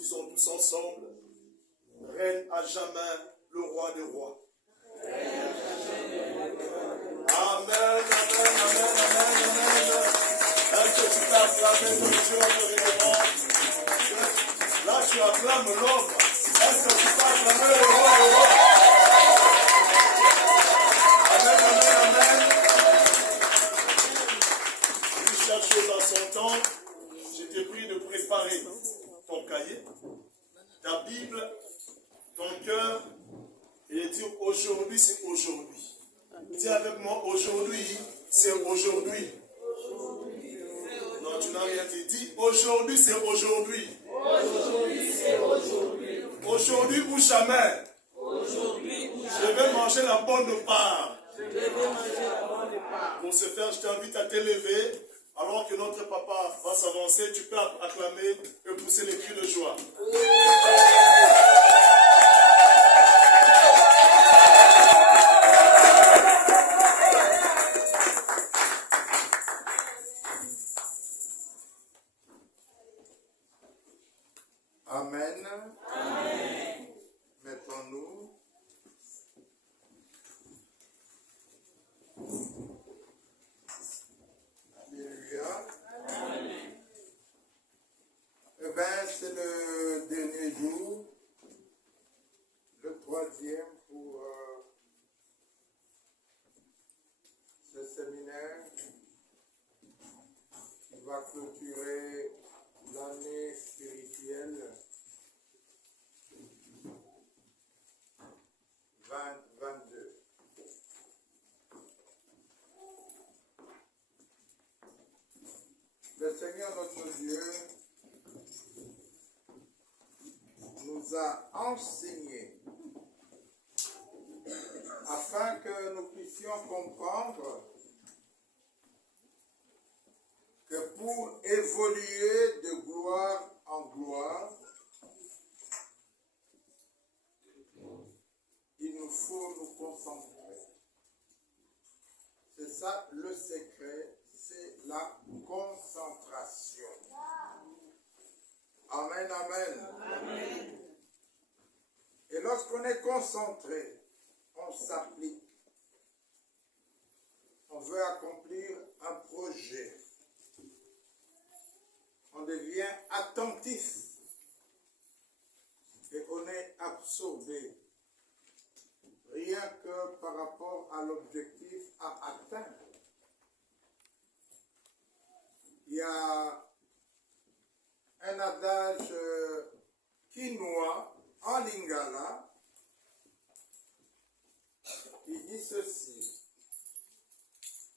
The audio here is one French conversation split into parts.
disons tous ensemble, règne à jamais le roi des rois. Amen, amen, amen, amen, amen. Est-ce que tu peux acclamer ton Dieu autoritairement? Là, tu acclames l'homme. Est-ce que tu peux acclamer le roi des rois? Amen, amen, amen. Chaque chose à son temps, je t'ai pris de préparer ton cahier, ta Bible, ton cœur, et dire aujourd'hui, c'est aujourd'hui. Dis avec moi, aujourd'hui, c'est aujourd'hui. Non, tu n'as rien dit. Dis aujourd'hui, c'est aujourd'hui. Aujourd'hui, c'est aujourd'hui. Aujourd'hui ou jamais. Aujourd'hui ou jamais. Je vais manger la bonne part. Pour ce faire, je t'invite à t'élever. Alors que notre papa va s'avancer, tu peux acclamer et pousser les cris de joie. Amen. Amen. Mettons-nous. Alléluia. Amen. Eh bien, c'est le dernier jour, le troisième pour ce séminaire qui va clôturer l'année spirituelle 2022. Le Seigneur notre Dieu nous a enseigné afin que nous puissions comprendre que pour évoluer de gloire en gloire, il nous faut nous concentrer. C'est ça le secret, c'est la concentration. Amen, amen. Amen. Et lorsqu'on est concentré, on s'applique. On veut accomplir un projet. On devient attentif et on est absorbé, rien que par rapport à l'objectif à atteindre. Il y a un adage quinoa en lingala qui dit ceci: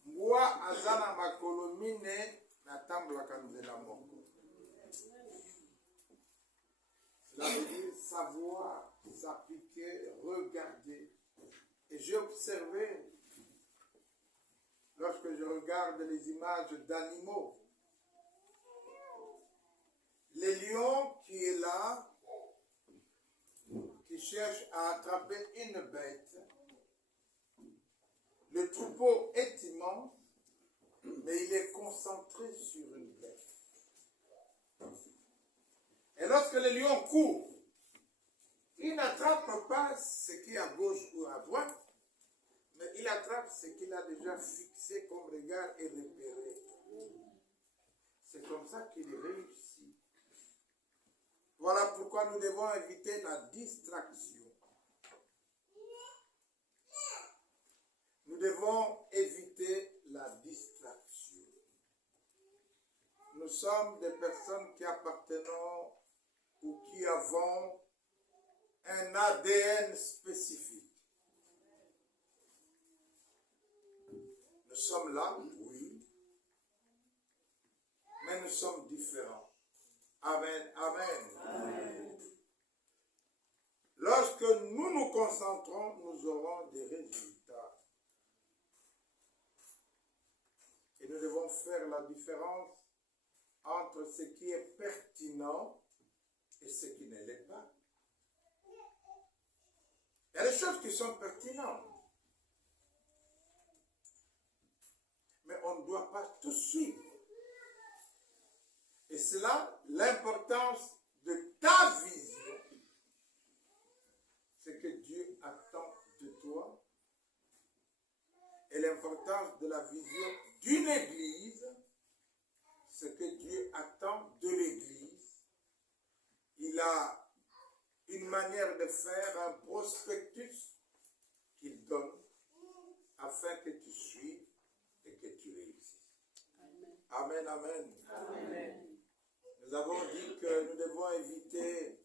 Mwa azana makolo mine na tambla kanzela moko. Cela veut dire savoir, s'appliquer, regarder. Et j'ai observé, lorsque je regarde les images d'animaux, les lions qui est là, qui cherche à attraper une bête, le troupeau est immense, mais il est concentré sur une bête. Et lorsque le lion court, il n'attrape pas ce qui est à gauche ou à droite, mais il attrape ce qu'il a déjà fixé comme regard et repéré. C'est comme ça qu'il réussit. Voilà pourquoi nous devons éviter la distraction. Nous devons éviter la distraction. Nous sommes des personnes qui appartenons ou qui avons un ADN spécifique. Nous sommes là, oui, mais nous sommes différents. Amen, amen. Amen. Lorsque nous nous concentrons, nous aurons des résultats. Et nous devons faire la différence entre ce qui est pertinent et ce qui ne l'est pas. Il y a des choses qui sont pertinentes. Mais on ne doit pas tout suivre. Et c'est là l'importance de ta et l'importance de la vision d'une église, ce que Dieu attend de l'église. Il a une manière de faire, un prospectus qu'il donne afin que tu suives et que tu réussisses. Amen, amen. Amen. Nous avons dit que nous devons éviter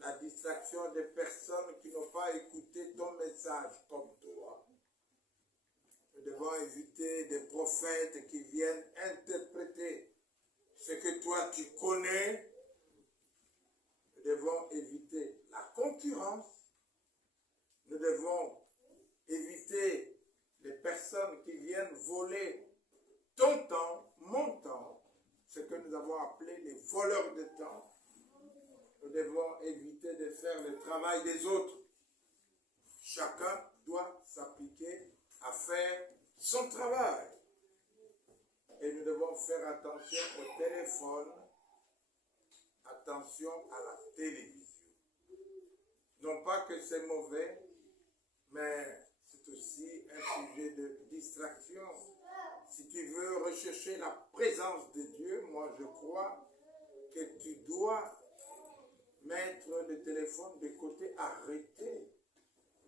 la distraction des personnes qui n'ont pas écouté ton message comme toi. Nous devons éviter des prophètes qui viennent interpréter ce que toi tu connais. Nous devons éviter la concurrence. Nous devons éviter les personnes qui viennent voler ton temps, mon temps, ce que nous avons appelé les voleurs de temps. Nous devons éviter de faire le travail des autres. Chacun doit s'appliquer à faire son travail. Et nous devons faire attention au téléphone, attention à la télévision. Non pas que c'est mauvais, mais c'est aussi un sujet de distraction. Si tu veux rechercher la présence de Dieu, moi je crois que tu dois mettre le téléphone de côté, arrêter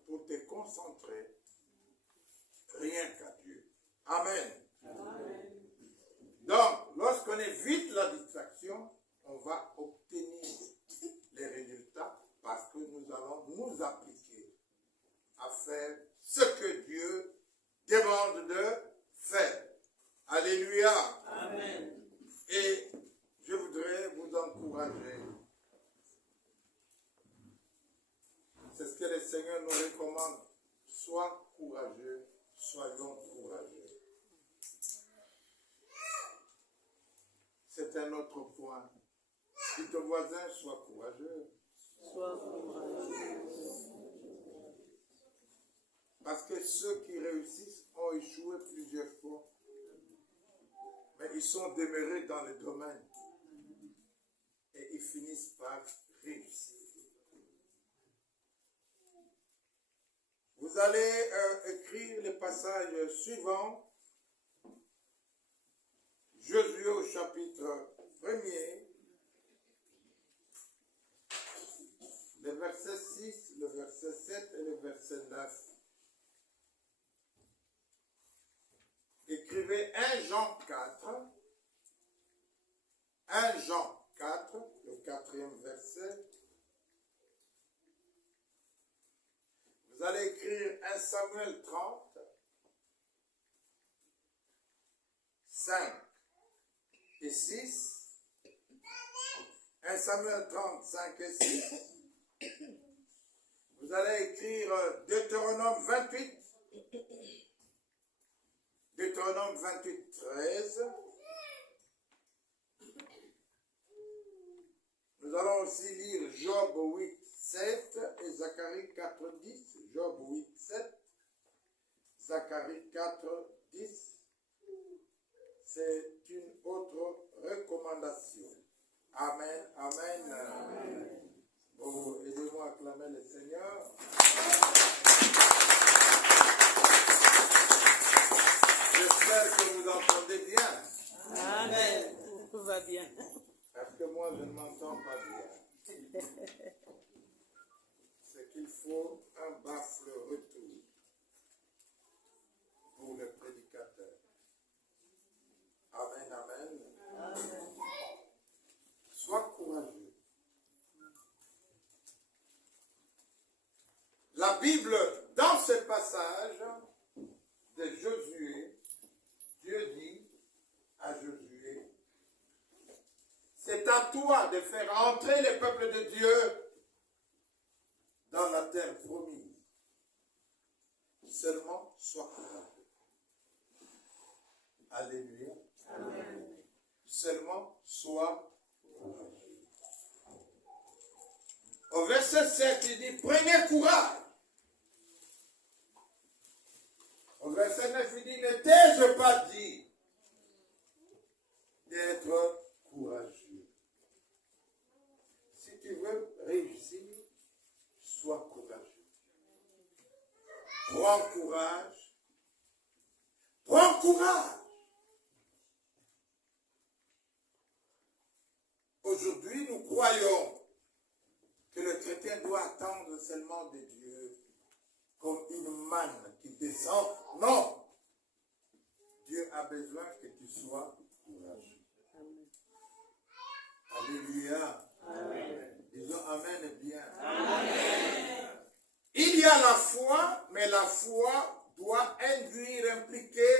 pour te concentrer rien qu'à Dieu. Amen. Amen. Donc, lorsqu'on évite la distraction, on va obtenir les résultats parce que nous allons nous appliquer à faire ce que Dieu demande de faire. Alléluia. Amen. Et je voudrais vous encourager. C'est ce que le Seigneur nous recommande. Sois courageux, soyons courageux. C'est un autre point. Dis ton voisin, sois courageux. Sois courageux. Parce que ceux qui réussissent ont échoué plusieurs fois. Mais ils sont demeurés dans le domaine. Et ils finissent par réussir. Vous allez écrire le passage suivant. Josué au chapitre 1er. Le verset 6, le verset 7 et le verset 9. Écrivez 1 Jean 4. 1 Jean 4, le 4e verset. Vous allez écrire 1 Samuel 30, 5 et 6. 1 Samuel 30, 5 et 6. Vous allez écrire Deutéronome 28. Deutéronome 28, 13. Nous allons aussi lire Job 8, 7 et Zacharie 4, 10. Job 8, 7. Zacharie 4, 10. C'est une autre recommandation. Amen, amen. Amen. Oh, aidez-moi à acclamer le Seigneur. J'espère que vous entendez bien. Amen. Tout va bien. Parce que moi, je ne m'entends pas bien. C'est qu'il faut un baffle retour pour le prédicateur. Amen, amen. Amen. Sois courageux. La Bible, dans ce passage de Josué, Dieu dit à Josué, c'est à toi de faire entrer le peuple de Dieu dans la terre promise. Seulement, sois courageux. Alléluia. Amen. Seulement, sois courageux. Au verset 7, il dit, prenez courage. Au verset 9, il dit, ne t'ai-je pas dit d'être courageux. Si tu veux réussir, sois courageux. Prends courage l'amoncellement de Dieu comme une manne qui descend. Non. Dieu a besoin que tu sois courageux. Alléluia. Amen. Disons Amen bien. Amen. Il y a la foi, mais la foi doit induire, impliquer,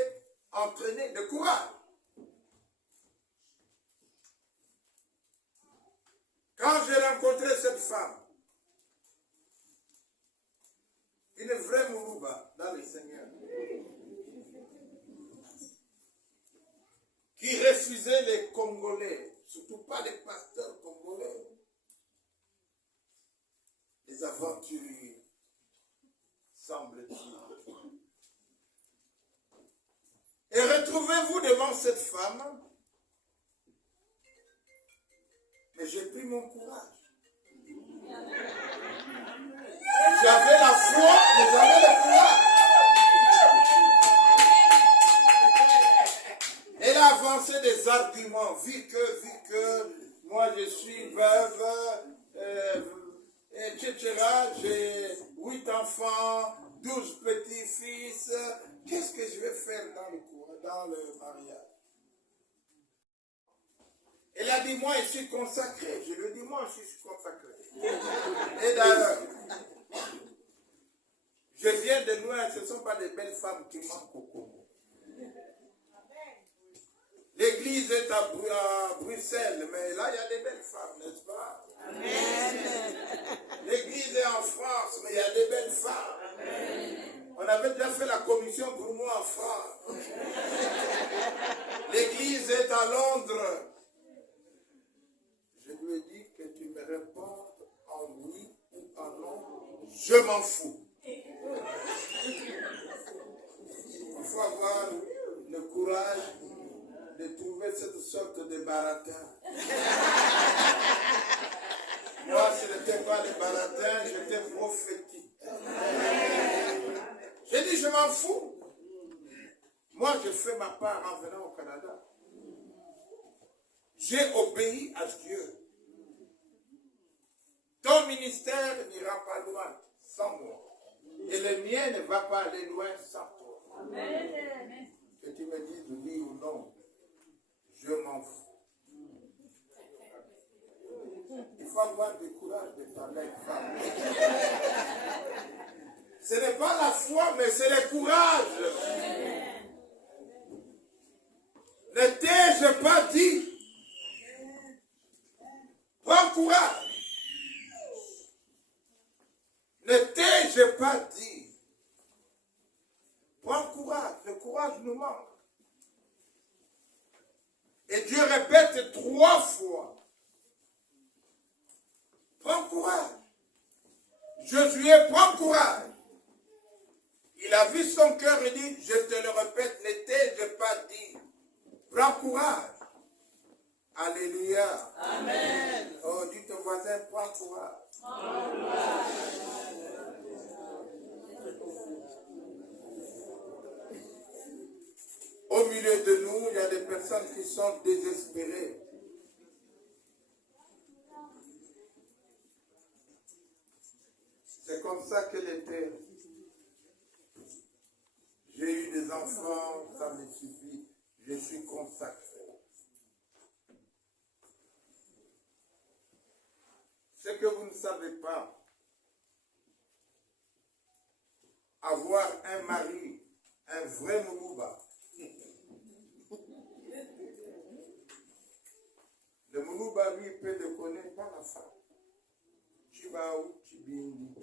entraîner de courage. Quand j'ai rencontré cette femme, une vraie Mourouba dans le Seigneur, qui refusait les Congolais, surtout pas les pasteurs congolais, les aventuriers, semble-t-il. Et retrouvez-vous devant cette femme, mais j'ai pris mon courage. J'avais la foi, mais j'avais le courage. Elle a avancé des arguments, vu que moi je suis veuve, etc. J'ai 8 enfants, 12 petits-fils. Qu'est-ce que je vais faire dans le mariage? Elle a dit, moi je suis consacré. Je lui ai dit, moi je suis consacré. Et d'ailleurs, je viens de loin, ce ne sont pas des belles femmes qui manquent au Congo. L'église est à Bruxelles, mais là il y a des belles femmes, n'est-ce pas? Amen. L'église est en France, mais il y a des belles femmes. Amen. On avait déjà fait la commission pour moi en France. L'église est à Londres. Je lui ai dit que tu me réponds en oui ou en non, je m'en fous. Il faut avoir le courage de trouver cette sorte de baratin. Moi, ce n'était pas les baratins, j'étais prophétique. J'ai dit, je m'en fous. Moi, je fais ma part en venant au Canada. J'ai obéi à Dieu. Ton ministère n'ira pas loin sans moi. Et le mien ne va pas aller loin sans toi. Amen. Que tu me dises oui ou non, je m'en fous. Il faut avoir du courage de parler avec femme. Ce n'est pas la foi, mais c'est le courage. Ne t'ai-je pas dit? Prends courage. Ne t'ai-je pas dit? Prends courage. Le courage nous manque. Et Dieu répète 3 fois. Prends courage. Josué, prends courage. Il a vu son cœur et dit, je te le répète, ne t'ai-je pas dit? Prends courage. Alléluia. Amen. Oh, dis ton voisin, prends courage. Prends courage. Au milieu de nous, il y a des personnes qui sont désespérées. C'est comme ça qu'elle était. J'ai eu des enfants, ça me suffit. Je suis consacré. Ce que vous ne savez pas, avoir un mari, un vrai Mourouba. Le Mourouba, lui, peut ne connaître pas la femme. Chibaou, Chibindi.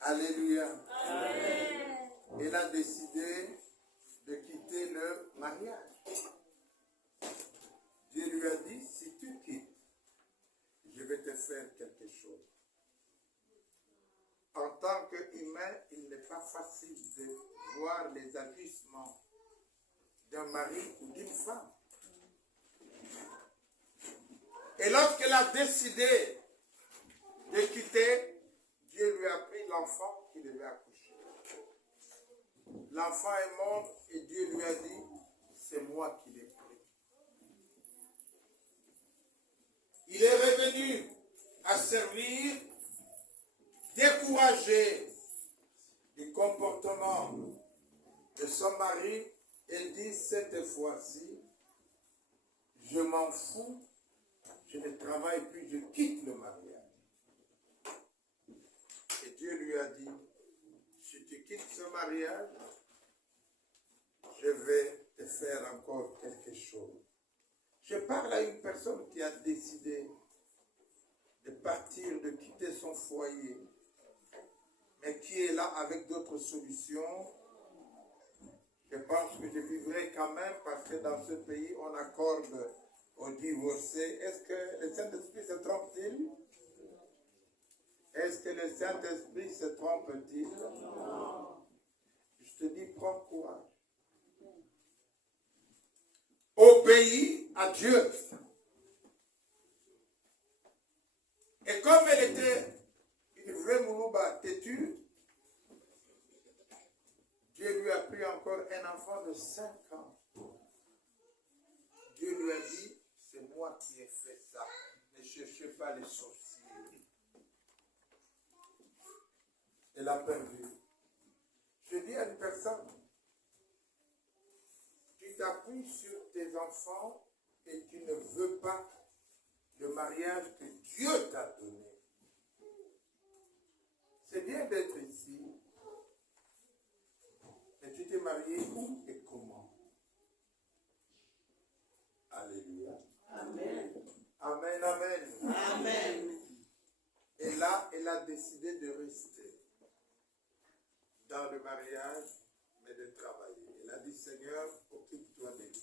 Alléluia. Amen. Il a décidé de quitter le mariage. Dieu lui a dit, si tu quittes, je vais te faire quelque chose. En tant qu'humain, il n'est pas facile de voir les agissements d'un mari ou d'une femme. Et lorsqu'elle a décidé de quitter, Dieu lui a pris l'enfant qui devait accoucher. L'enfant est mort et Dieu lui a dit, c'est moi qui l'ai pris. Il est revenu servir, découragée du comportement de son mari, elle dit cette fois-ci, je m'en fous, je ne travaille plus, je quitte le mariage. Et Dieu lui a dit, si tu quittes ce mariage, je vais te faire encore quelque chose. Je parle à une personne qui a décidé de partir, de quitter son foyer, mais qui est là avec d'autres solutions. Je pense que je vivrai quand même parce que dans ce pays, on accorde aux divorcés. Est-ce que le Saint-Esprit se trompe-t-il? Est-ce que le Saint-Esprit se trompe-t-il? Je te dis, prends courage. Obéis à Dieu. Et comme elle était une vraie Moulouba têtue, Dieu lui a pris encore un enfant de 5 ans. Dieu lui a dit, c'est moi qui ai fait ça. Ne cherchez pas les sorciers. Elle a perdu. Je dis à une personne, tu t'appuies sur tes enfants et tu ne veux pas le mariage que Dieu t'a donné. C'est bien d'être ici, mais tu t'es marié où et comment? Alléluia. Amen. Amen, amen. Amen. Et là, elle a décidé de rester dans le mariage, mais de travailler. Elle a dit, Seigneur, occupe-toi de lui.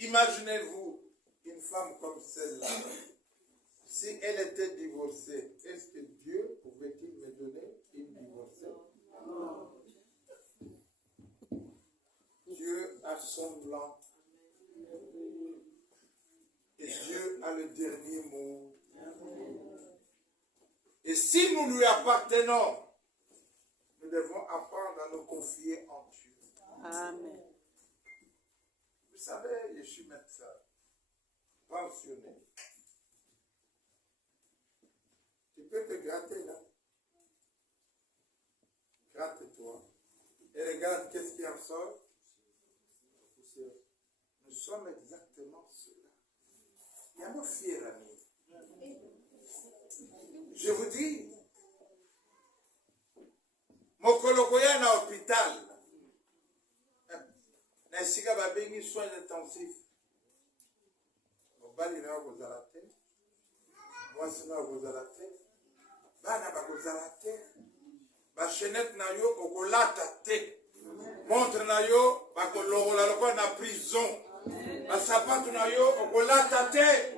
Imaginez-vous une femme comme celle-là. Si elle était divorcée, est-ce que Dieu pouvait-il me donner une divorcée? Non. Dieu a son plan. Et Dieu a le dernier mot. Et si nous lui appartenons, nous devons apprendre à nous confier en Dieu. Amen. Vous savez, je suis médecin, pensionné. Tu peux te gratter là. Gratte-toi. Et regarde qu'est-ce qui en sort. Nous sommes exactement ceux-là. Il y a nos fiers amis. Je vous dis, mokolokoya na hôpital. Na esika babengi soins intensifs. Mobali na kozala te, mwasi na kozala te, bana bakozala te, bachenette na yo okolata te, montre na yo bakolongola lokola na prison, basapatu na yo okolata te.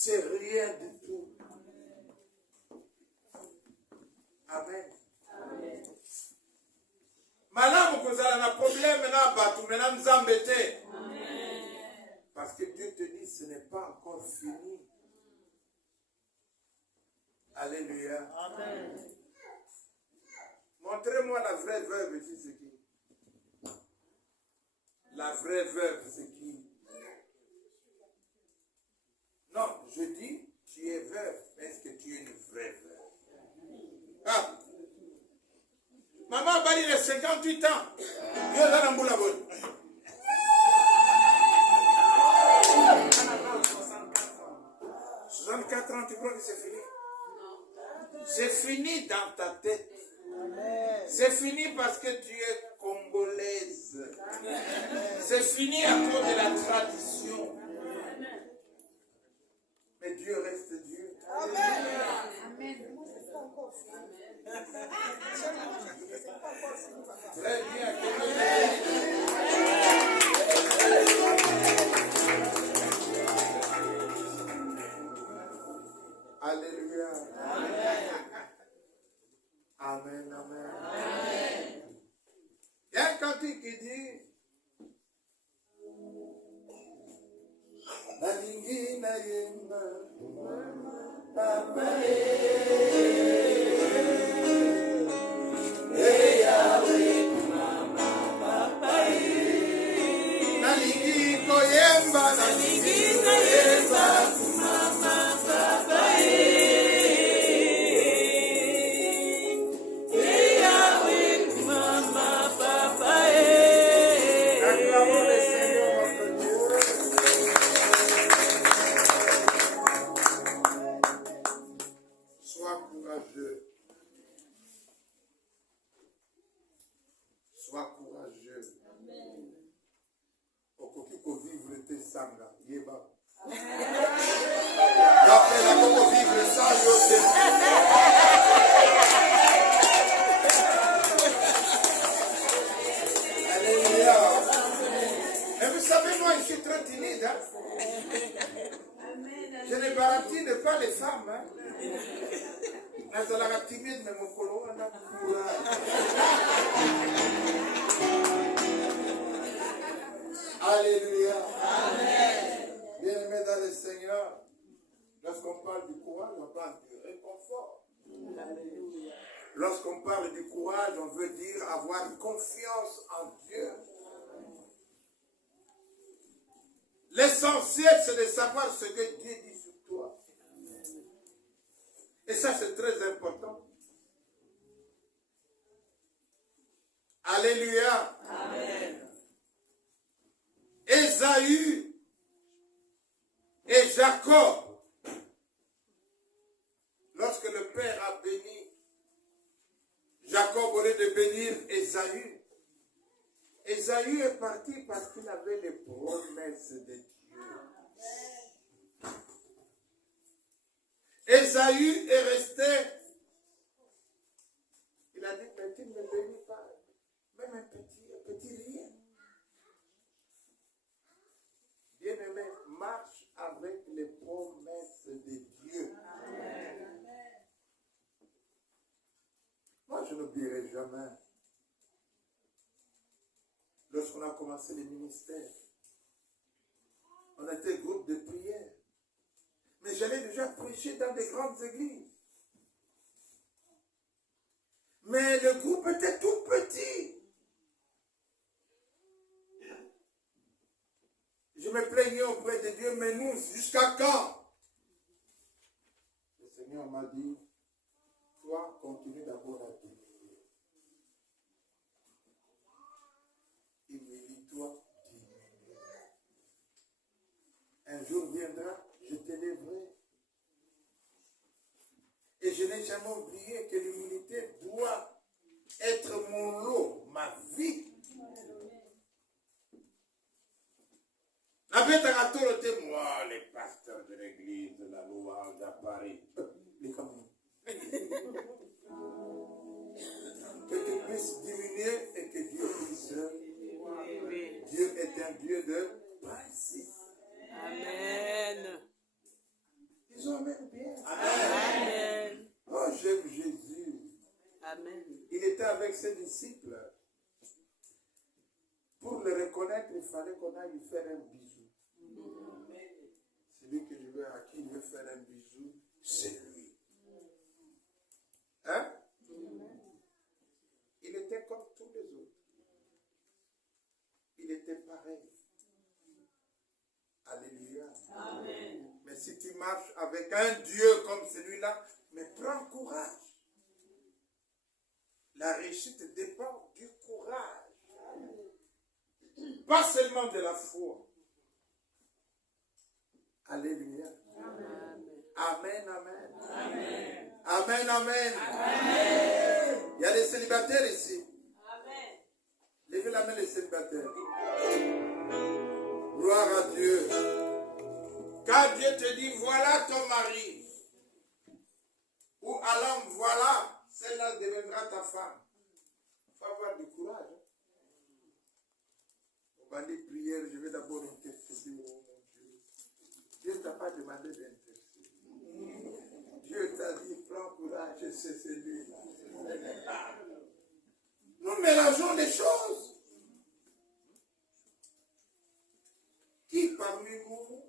C'est rien du tout. Amen. Malamu kozala na problème na batu mena nzambe te. Parce que Dieu te dit ce n'est pas encore fini. Alléluia. Amen. Montrez-moi la vraie veuve ici, c'est qui? La vraie veuve, c'est qui? Non, je dis, tu es veuve. Est-ce que tu es une vraie veuve? Ah! Maman Bali, il a 58 ans. Il est dans la bonne. 64 ans, tu crois que c'est fini? C'est fini dans ta tête. C'est fini parce que tu es congolaise. C'est fini à cause de la tradition. Mais Dieu reste Dieu. Amen. Très bien. Alléluia. Amen, amen. Il y a un cantique qui dit Nalingi na yemba Papa Yahweh Mama Papa Sois courageux. Okoki ko vivre te sanga. Yeba. D'après la comment vivre sans yo te. Alléluia. Mais vous savez, moi, je suis très timide. Hein? Je ne baratine pas les femmes. Hein? Nazalaka timide, mais mon colo, on a courage. Alléluia. Amen. Bien-aimés dans le Seigneur, lorsqu'on parle du courage, on parle du réconfort. Alléluia. Lorsqu'on parle du courage, on veut dire avoir confiance en Dieu. L'essentiel, c'est de savoir ce que Dieu dit sur toi. Et ça, c'est très important. Alléluia. Amen. Ésaü et Jacob, lorsque le Père a béni Jacob au lieu de bénir Ésaü, Ésaü est parti parce qu'il avait les promesses de Dieu. Ésaü est resté. Il a dit, mais tu ne me bénis pas. Même un petit rien. Bien-aimé, marche avec les promesses de Dieu. Amen. Moi, je n'oublierai jamais. Lorsqu'on a commencé les ministères, on était groupe de prière. Mais j'allais déjà prêcher dans des grandes églises. Mais le groupe était tout petit. Je me plaignais auprès de Dieu, mais nous, jusqu'à quand? Le Seigneur m'a dit, toi, continue d'abord à prier. Humilie-toi, diminue. Un jour viendra, je t'élèverai. Et je n'ai jamais oublié que l'humilité doit être mon lot, ma vie. La bête à moi, les pasteurs de l'église de la louange à Paris. Que tu puisses diminuer et que Dieu puisse. Dieu est un Dieu de principe. Amen. Ils ont amen bien. Amen. Oh, j'aime Jésus. Amen. Il était avec ses disciples. Pour le reconnaître, il fallait qu'on aille lui faire un bisou. Celui que je veux, à qui il veut faire un bisou, c'est lui. Hein? Il était comme tous les autres. Il était pareil. Alléluia. Amen. Mais si tu marches avec un Dieu comme celui-là, mais prends courage. La réussite dépend du courage. Pas seulement de la foi. Alléluia. Amen, amen. Amen, amen. Amen. Amen. Il y a des célibataires ici. Amen. Levez la main les célibataires. Gloire à Dieu. Quand Dieu te dit, voilà ton mari. Ou à l'homme, voilà, celle-là deviendra ta femme. Il faut avoir du courage. On va dire prière, je vais d'abord intercéder. Oh mon Dieu. Dieu ne t'a pas demandé d'intercéder. Dieu t'a dit, prends courage, c'est celui-là. Nous mélangeons les choses. Qui parmi nous,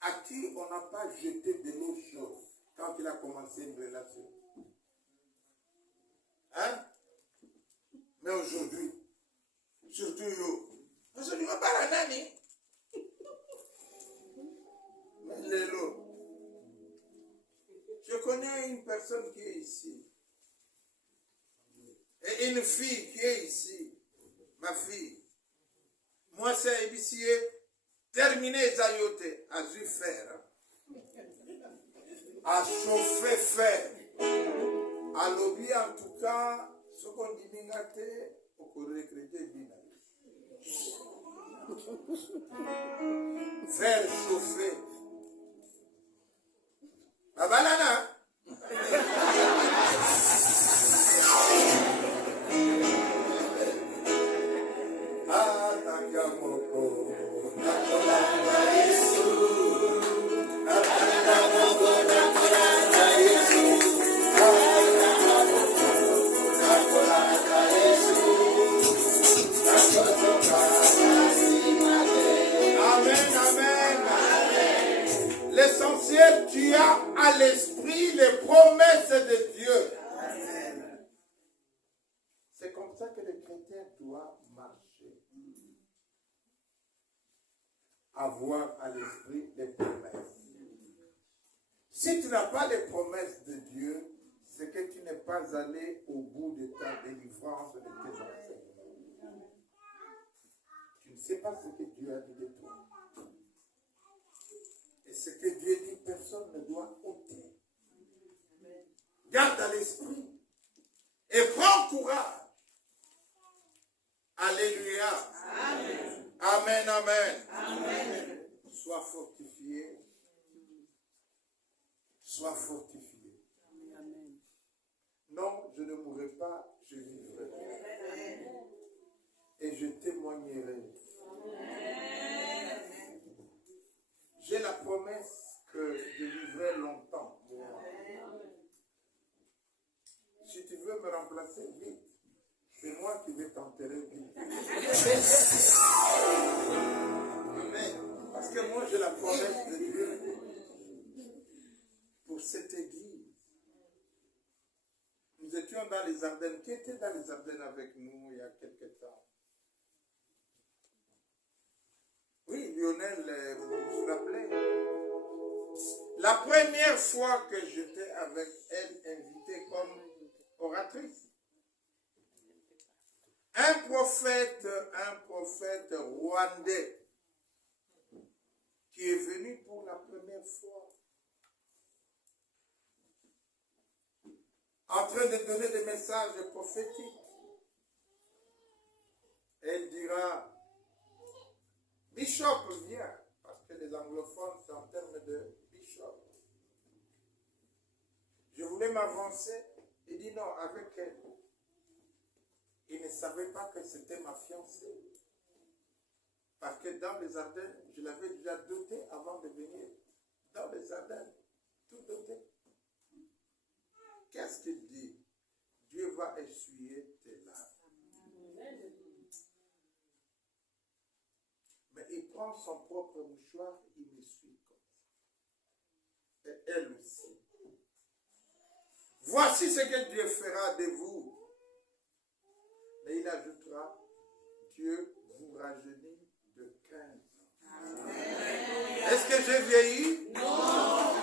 à qui on n'a pas jeté de l'eau chaude quand il a commencé une relation? Hein? Mais aujourd'hui, surtout yo, aujourd'hui, on va pas la nani. Mais l'élo. Je connais une personne qui est ici. Et une fille qui est ici. Ma fille. Moi, c'est ébicier. Terminé Zayote. A dû faire. A chauffé fer. A lobby, en tout cas, ce qu'on dit, okolole chrétien bina. Faire chauffer. Babalana. L'essentiel, tu as à l'esprit les promesses de Dieu. Amen. C'est comme ça que le chrétien doit marcher. Avoir à l'esprit les promesses. Si tu n'as pas les promesses de Dieu, c'est que tu n'es pas allé au bout de ta délivrance, de tes enseignements. Tu ne sais pas ce que Dieu a dit de toi. Et ce que Dieu dit, personne ne doit ôter. Garde à l'esprit. Et prends courage. Alléluia. Amen. Amen, amen. Amen. Sois fortifié. Sois fortifié. Amen. Non, je ne mourrai pas, je vivrai. Et je témoignerai. J'ai la promesse que je vivrai longtemps. Si tu veux me remplacer vite, c'est moi qui vais t'enterrer vite. Amen. Parce que moi j'ai la promesse de Dieu pour cette église. Nous étions dans les Ardennes. Qui était dans les Ardennes avec nous il y a quelque temps? Oui, Lionel, vous vous rappelez? La première fois que j'étais avec elle, invitée comme oratrice, un prophète rwandais qui est venu pour la première fois, en train de donner des messages prophétiques. Elle dira, Bishop vient, parce que les anglophones, c'est en termes de Bishop. Je voulais m'avancer, il dit non, avec elle. Il ne savait pas que c'était ma fiancée. Parce que dans les Ardennes, je l'avais déjà doté avant de venir. Dans les Ardennes, tout doté. Qu'est-ce qu'il dit? Dieu va essuyer tes larmes. Mais il prend son propre mouchoir, il m'essuie comme ça. Et elle aussi. Voici ce que Dieu fera de vous. Mais il ajoutera, Dieu vous rajeunit de 15 ans. Amen. Est-ce que j'ai vieilli? Non.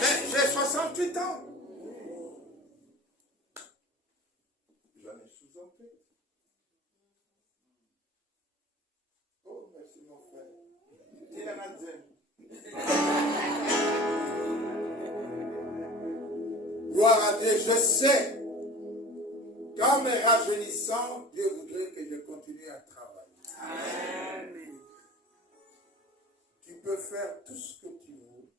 Mais j'ai 68 ans. J'en ai 68. Oh, merci mon frère. Il en a dit. Gloire à Dieu, je sais qu'en me rajeunissant, Dieu voudrait que je continue à travailler. Amen. Tu peux faire tout ce que tu veux,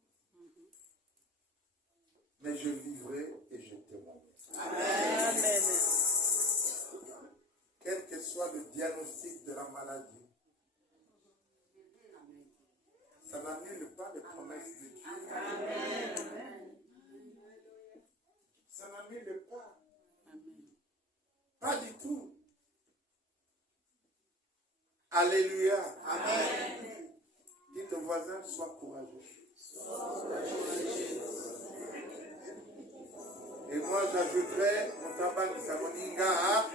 mais je vivrai et je témoignerai. Amen. Quel que soit le diagnostic de la maladie, ça n'annule pas les promesses de Dieu. Amen. Ça n'annule pas. Amen. Pas du tout. Alléluia. Amen. Dites au voisin, sois courageux. Et moi j'ajouterai mon tabac de Samoninga à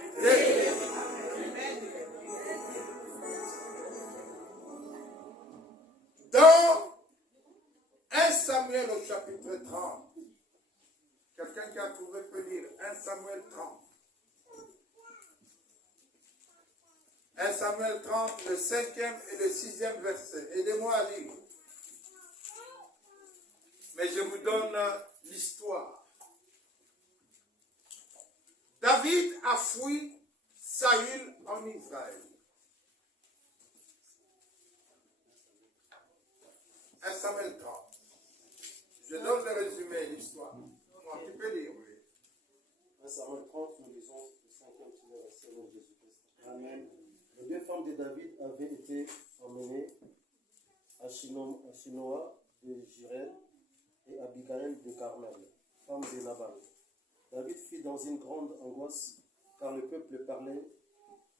dans 1 Samuel au chapitre 30. Quelqu'un qui a trouvé peut lire 1 Samuel 30. 1 Samuel 30, le 5e et le 6e verset. Aidez-moi à lire. Et je vous donne l'histoire. David a fui Saül en Israël. 1 Samuel 30. Je donne le résumé de l'histoire. Tu peux lire, oui. 1 Samuel 30, nous lisons le 5e verset de Jésus-Christ. Amen. Les deux femmes de David avaient été emmenées à Shinoa de Jirel et Abigail de Carmel, femme de Nabal. David fut dans une grande angoisse car le peuple parlait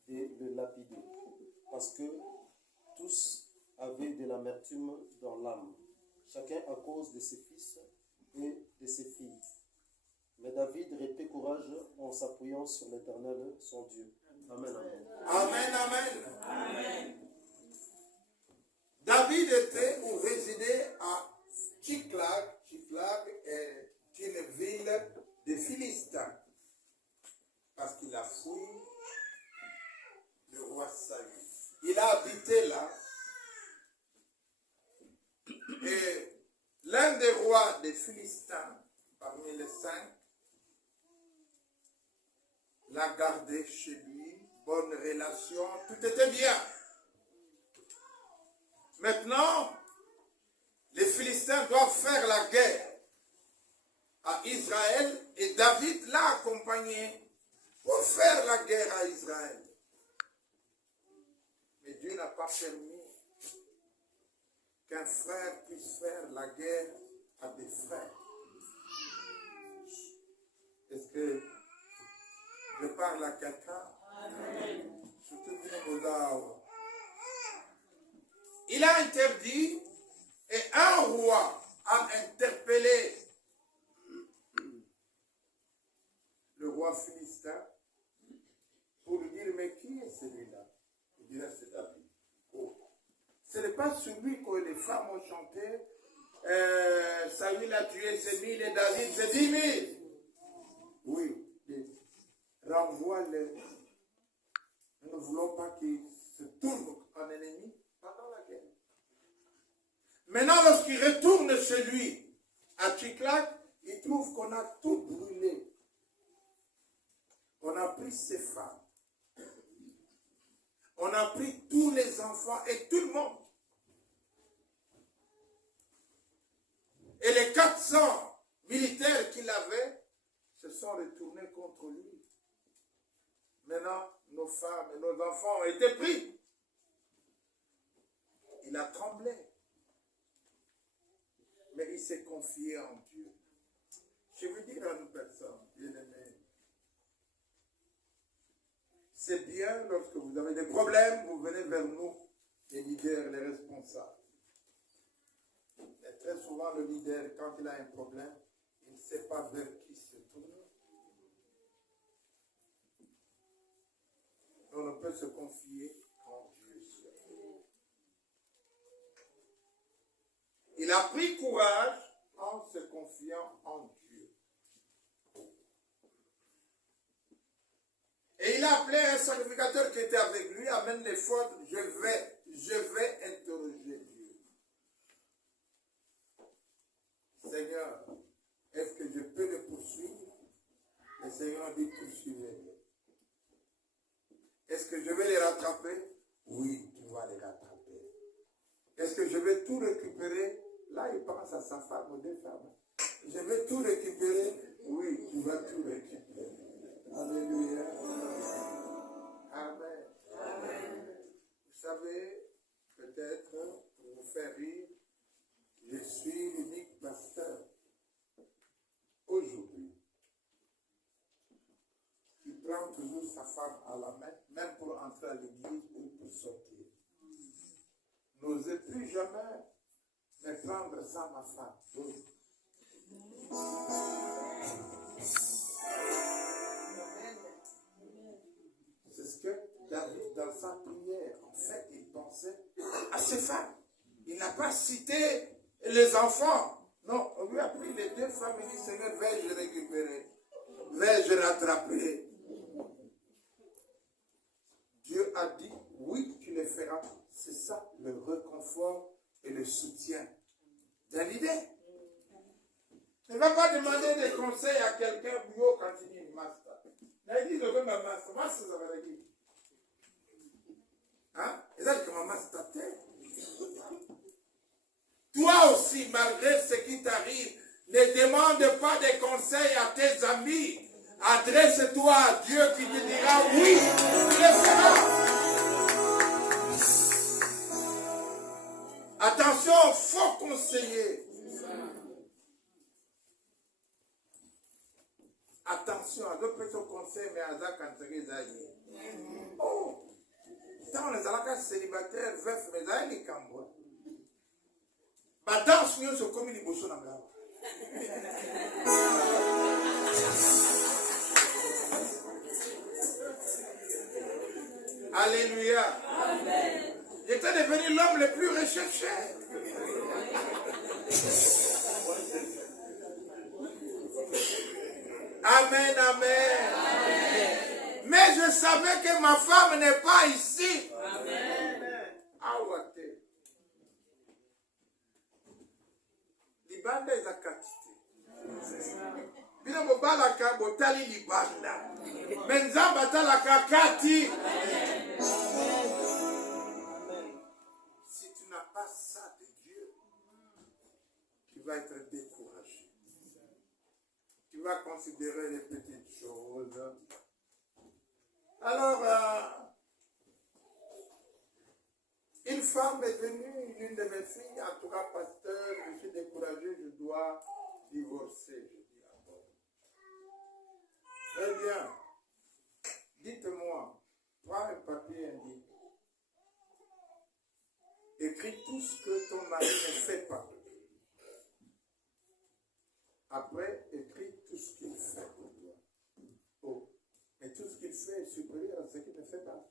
de le lapider, parce que tous avaient de l'amertume dans l'âme, chacun à cause de ses fils et de ses filles. Mais David reprit courage en s'appuyant sur l'Éternel, son Dieu. Amen, amen. Amen, amen. Amen. David était ou résidait à Tchiklag. Tchiklag est une ville des Philistins. Parce qu'il a fui le roi Saül. Il a habité là. Et l'un des rois des Philistins, parmi les 5, l'a gardé chez lui. Bonne relation, tout était bien. Maintenant, les Philistins doivent faire la guerre à Israël et David l'a accompagné pour faire la guerre à Israël. Mais Dieu n'a pas permis qu'un frère puisse faire la guerre à des frères. Est-ce que je parle à quelqu'un? Il a interdit et un roi a interpellé le roi philistin pour lui dire, mais qui est celui-là? Il dirait, c'est David. Oh. Ce n'est pas celui que les femmes ont chanté, Saül a tué ses 1000 et David ses 10 000. Oui, renvoie-le. Nous ne voulons pas qu'il se tourne en ennemi pendant la guerre. Maintenant, lorsqu'il retourne chez lui à Tchiklag, il trouve qu'on a tout brûlé. On a pris ses femmes. On a pris tous les enfants et tout le monde. Et les 400 militaires qu'il avait se sont retournés contre lui. Maintenant, nos femmes et nos enfants ont été pris. Il a tremblé. Mais il s'est confié en Dieu. Je veux dire à une personne, bien-aimée, c'est bien lorsque vous avez des problèmes, vous venez vers nous, les leaders, les responsables. Mais très souvent, le leader, quand il a un problème, il ne sait pas vers qui se tourner. On ne peut se confier en Dieu seul. Il a pris courage en se confiant en Dieu. Et il a appelé un sacrificateur qui était avec lui, amène les fautes, je vais interroger Dieu. Seigneur, est-ce que je peux le poursuivre? Le Seigneur dit, poursuivez-le. Est-ce que je vais les rattraper? Oui, tu vas les rattraper. Est-ce que je vais tout récupérer? Là, il pense à sa femme ou des femmes. Je vais tout récupérer? Oui, tu vas tout récupérer. Alléluia. Amen. Amen. Vous savez, peut-être, pour vous faire rire, je suis l'unique pasteur aujourd'hui qui prend toujours sa femme à la main, même pour entrer à l'église ou pour sortir. N'osez plus jamais me prendre ça, ma femme. C'est ce que David, dans sa prière, en fait, il pensait à ses femmes. Il n'a pas cité les enfants. Non, on lui a pris les 2 femmes et dit, Seigneur, vais-je récupérer? Vais-je rattraper? Dieu a dit, oui, tu le feras. C'est ça, le réconfort et le soutien de l'idée. Ne va pas demander des conseils à quelqu'un bio quand il dit master. Il dit, je veux ma master. Master, ça va dire. Hein? Et ça, c'est comme master. Toi aussi, malgré ce qui t'arrive, ne demande pas des conseils à tes amis. Adresse-toi à Dieu qui te dira oui, tu le feras. Attention, faux conseiller. Attention, à d'autres personnes conseillent, mais à ça, quand c'est Zaï. Oh, tant les alaka célibataires, veufs, mais Zaï, les Cambouis. Ma danse, nous sommes comme une émotion dans la. Alléluia. Amen. J'étais devenu l'homme le plus recherché. Amen, amen. Amen. Mais je savais que ma femme n'est pas ici. Amen. Awate. Libanda est à quantité. Bino mobalaka botali libanda. Menzamba talaka kati. Si tu n'as pas ça de Dieu, tu vas être découragé. Tu vas considérer les petites choses. Alors, une femme est venue, l'une de mes filles, en tout cas, pasteur, je suis découragé, je dois divorcer. Je dis, ah bon. Très bien. Dites-moi, prends un papier indique. Écris tout ce que ton mari ne fait pas. Après, écris tout ce qu'il fait pour toi. Oh, mais tout ce qu'il fait est supérieur à ce qu'il ne fait pas.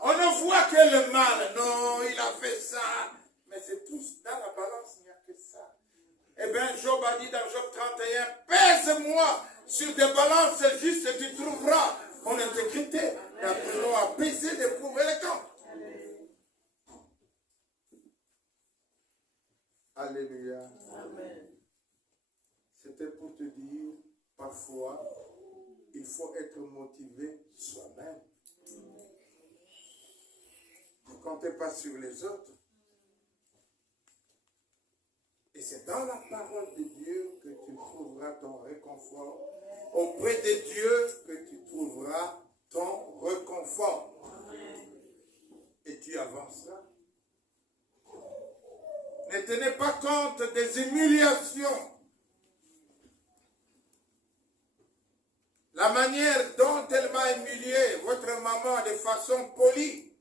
On ne voit que le mal. Non, il a fait ça. Mais c'est tout dans la balance, il n'y a que ça. Eh bien, Job a dit dans Job 31, pèse-moi sur des balances justes et tu trouveras mon intégrité. Nous apprenons à peser, d'éprouver les temps. Alléluia. Amen. C'était pour te dire, parfois, il faut être motivé soi-même. Ne comptez pas sur les autres. Et c'est dans la parole de Dieu que tu trouveras ton réconfort. Auprès de Dieu que tu trouveras ton réconfort. Et tu avanceras. Ne tenez pas compte des humiliations. La manière dont elle m'a humilié, votre maman, de façon polie.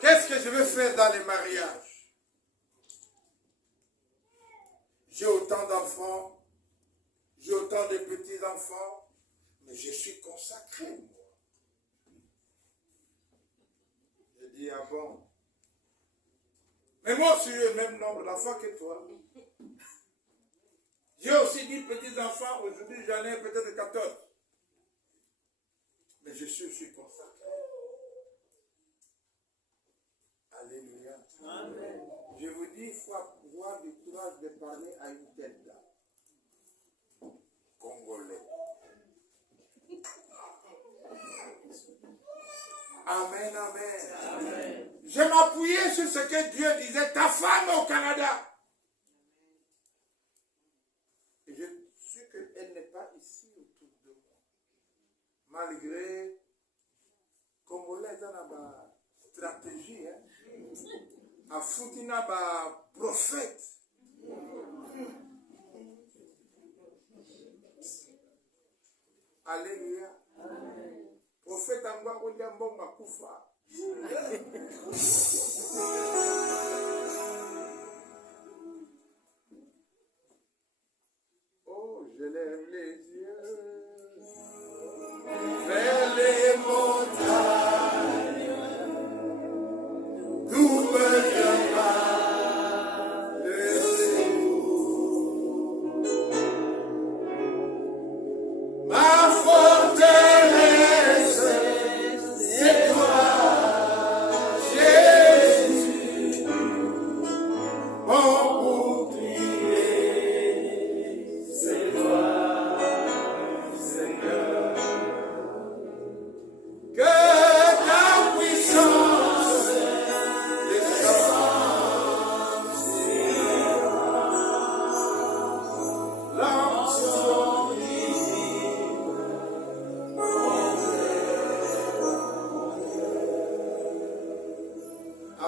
Qu'est-ce que je vais faire dans les mariages? J'ai autant d'enfants, j'ai autant de petits-enfants, mais je suis consacré, moi. Je dis, ah bon? Mais moi aussi, j'ai le même nombre d'enfants que toi. J'ai aussi 10 petits-enfants, aujourd'hui j'en ai peut-être 14. Mais je suis consacré. Alléluia. Amen. Je vous dis, il faut avoir du courage de parler à une telle dame. Congolais. Amen, amen. Amen. Je m'appuyais sur ce que Dieu disait, ta femme au Canada. Et je sais qu'elle n'est pas ici autour de moi. Malgré Congolais dans la stratégie, hein. A foutina ba prophète. Alléluia. Prophète Angwa Odiambo Makufa. Oh, je lève les yeux vers les montagnes. D'où me viendra le secours? Ma forteresse, c'est toi.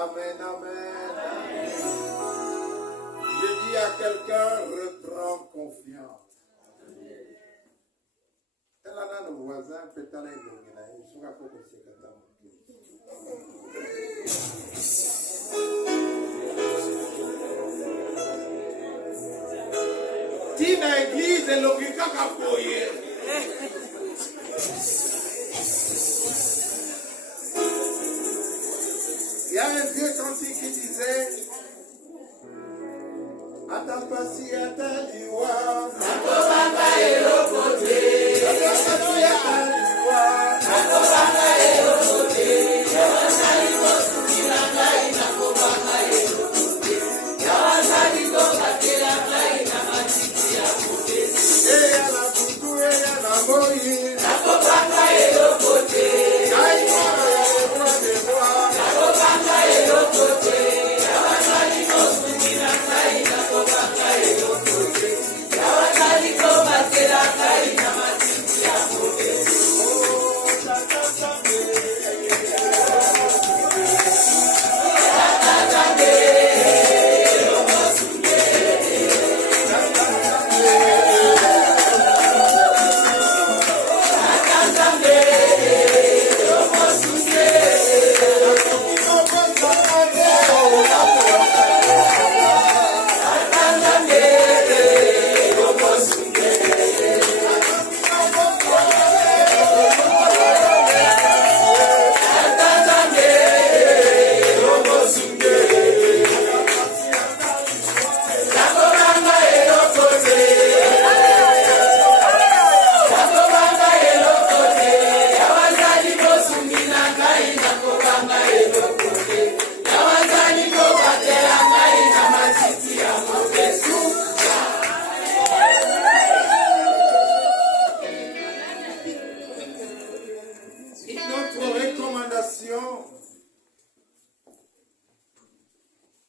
Amen, amen. Je dis à quelqu'un, reprends confiance. Talana no voisin petala ilongela isuka koko sekata moke. Tina église elongika kapoye. Il y a un vieux cantique qui disait Atapasi ataliwa Atobanga elokote Atapasi ataliwa Atobanga elokote Yawasali kosumiranga inakobanga elokote Yawasali kokatelanga inamatiti ya mutesi Eya na kutu eya na moyi Nakobanga elokote Kaima ewa dewa Nakobanga elokote Yawasali kosumiranga inakobanga elokote Yawasali kotelanga inamatiti ya mutesi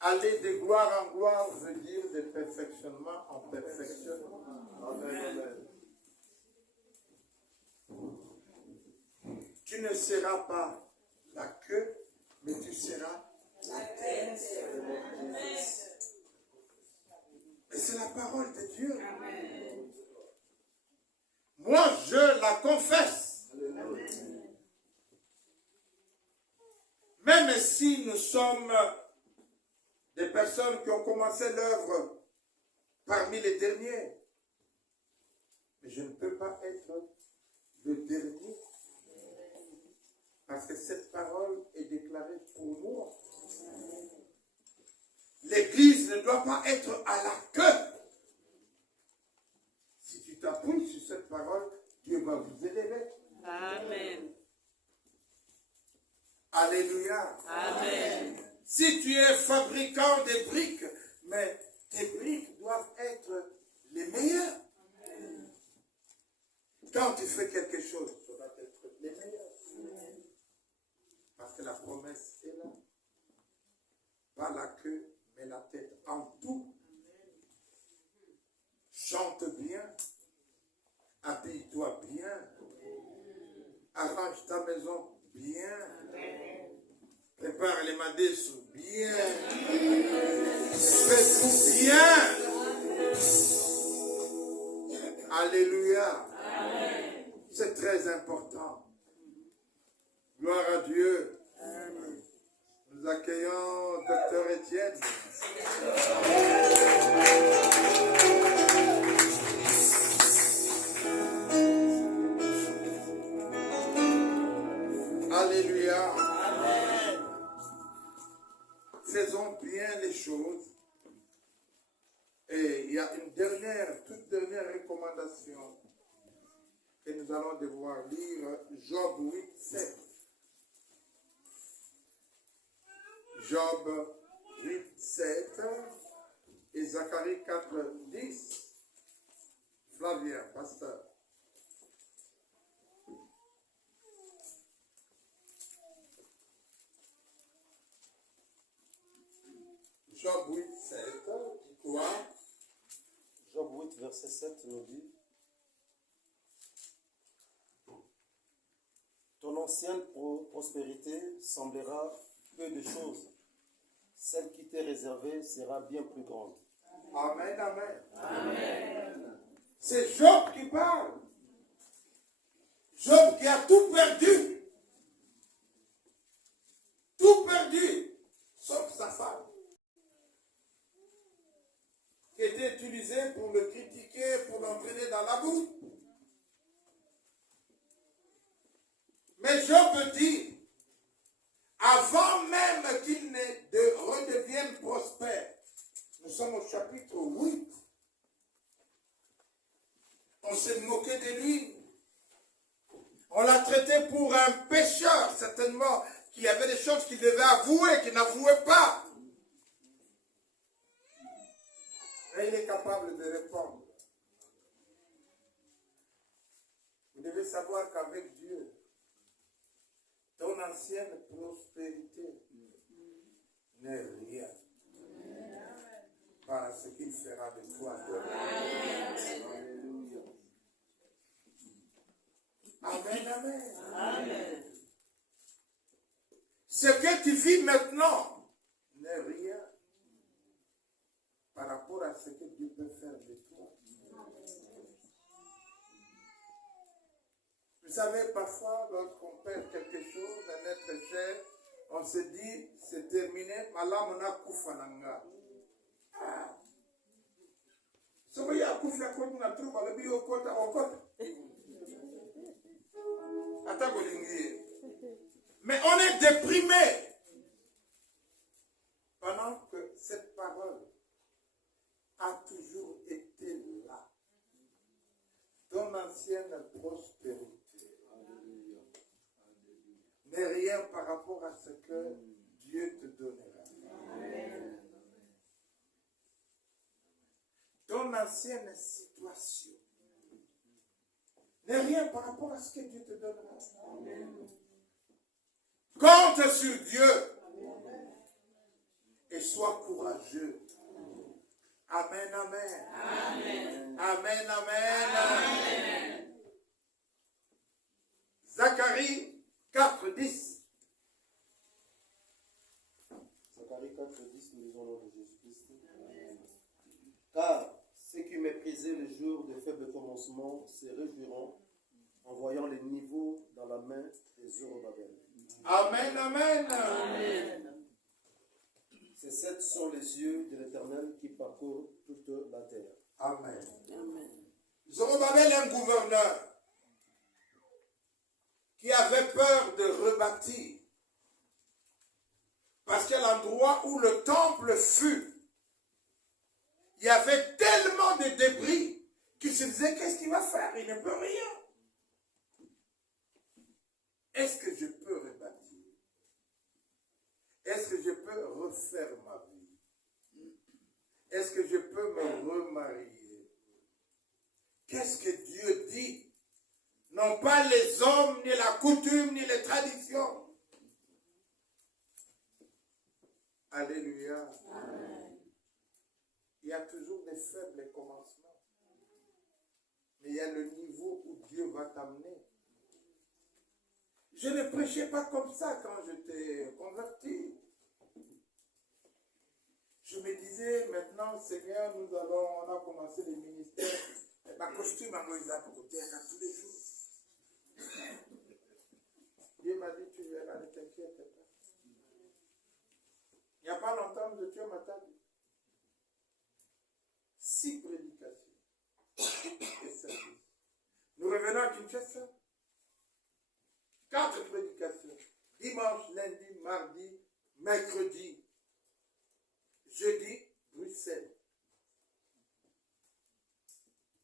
aller de gloire en gloire veut dire de perfectionnement en perfectionnement. Amen. Tu ne seras pas la queue, mais tu seras la tête. Et c'est la parole de Dieu. Amen. Moi, je la confesse. Amen. Même si nous sommes des personnes qui ont commencé l'œuvre parmi les derniers, mais je ne peux pas être le dernier, parce que cette parole est déclarée pour moi. L'Église ne doit pas être à la queue. Si tu t'appuies sur cette parole, Dieu va vous élever. Amen. Alléluia. Amen. Si tu es fabricant des briques, mais tes briques doivent être les meilleures. Quand tu fais quelque chose, ça doit être les meilleurs. Parce que la promesse est là. Pas la queue, mais la tête en tout. Chante bien. Habille-toi bien. Arrange ta maison bien. Prépare les madesses bien. Fais tout bien. Alléluia. C'est très important. Gloire à Dieu. Nous accueillons Dr Étienne. Alléluia. Faisons bien les choses. Et il y a une toute dernière recommandation que nous allons devoir lire, Job 8, 7. Job 8, 7 et Zacharie 4, 10. Flavien, pasteur. Job 8, 7, dit quoi? Job 8, verset 7 nous dit: ton ancienne prospérité semblera peu de choses, celle qui t'est réservée sera bien plus grande. Amen, amen. C'est Job qui parle. Job qui a tout perdu. Tout perdu, sauf sa femme, qui était utilisée pour le critiquer, pour l'entraîner dans la boue. Mais Job dit, avant même qu'il ne redevienne prospère, nous sommes au chapitre 8, on s'est moqué de lui. On l'a traité pour un pécheur, certainement, qui avait des choses qu'il devait avouer, qu'il n'avouait pas. Et il est capable de répondre. Vous devez savoir qu'avec Dieu, ton ancienne prospérité n'est rien par ce qu'il fera de toi demain. Amen, amen. Amen. Ce que tu vis maintenant n'est rien par rapport à ce que Dieu peut faire de toi. Vous savez, parfois, lorsqu'on perd quelque chose, un être cher, on se dit, c'est terminé, malam na kufa nanga. So vous ya kufa kwa na trouba le bio kota okota. Attends, mais on est déprimé pendant que cette parole a toujours été là. Ton ancienne prospérité n'est rien par rapport à ce que Dieu te donnera. Amen. Ton ancienne situation n'est rien par rapport à ce que Dieu te donnera. Amen. Compte sur Dieu et sois courageux. Amen, amen. Amen, amen, amen. Amen. Zacharie 4:10. Zacharie 4:10, nous lisons au nom de Jésus-Christ. Car ceux qui méprisaient le jour de faible commencement se réjouiront en voyant les niveaux dans la main des Zorobabel. Amen, amen. Amen. Ces sept sont les yeux de l'Éternel qui parcourent toute la terre. Amen. Amen. Zorobabel est un gouverneur qui avait peur de rebâtir. Parce qu'à l'endroit où le temple fut, il y avait tellement de débris qu'il se disait, qu'est-ce qu'il va faire? Il ne peut rien. Est-ce que je peux rebâtir? Est-ce que je peux refaire ma vie? Est-ce que je peux me remarier? Qu'est-ce que Dieu dit? Non pas les hommes, ni la coutume, ni les traditions. Alléluia. Amen. Il y a toujours des faibles commencements. Mais il y a le niveau où Dieu va t'amener. Je ne prêchais pas comme ça quand j'étais converti. Je me disais, maintenant, Seigneur, on a commencé les ministères. Ma costume à Moïse pour côté tous les jours. Dieu m'a dit, tu verras, ne t'inquiète pas. Il n'y a pas longtemps, je tiens ma table. 6 prédications. Et services. Nous revenons à Kinshasa. 4 prédications. Dimanche, lundi, mardi, mercredi, jeudi, Bruxelles.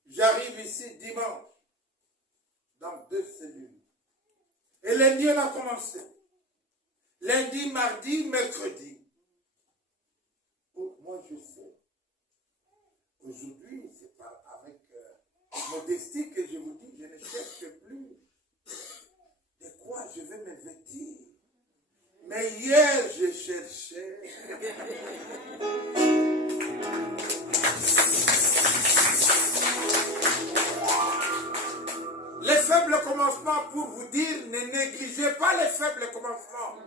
J'arrive ici dimanche, dans 2 cellules. Et lundi, on a commencé. Lundi, mardi, mercredi. Oh, moi, je sais. Aujourd'hui, c'est pas avec modestie que je vous dis, je ne cherche plus de quoi je vais me vêtir. Mais hier, je cherchais. Les faibles commencements, pour vous dire, ne négligez pas les faibles commencements.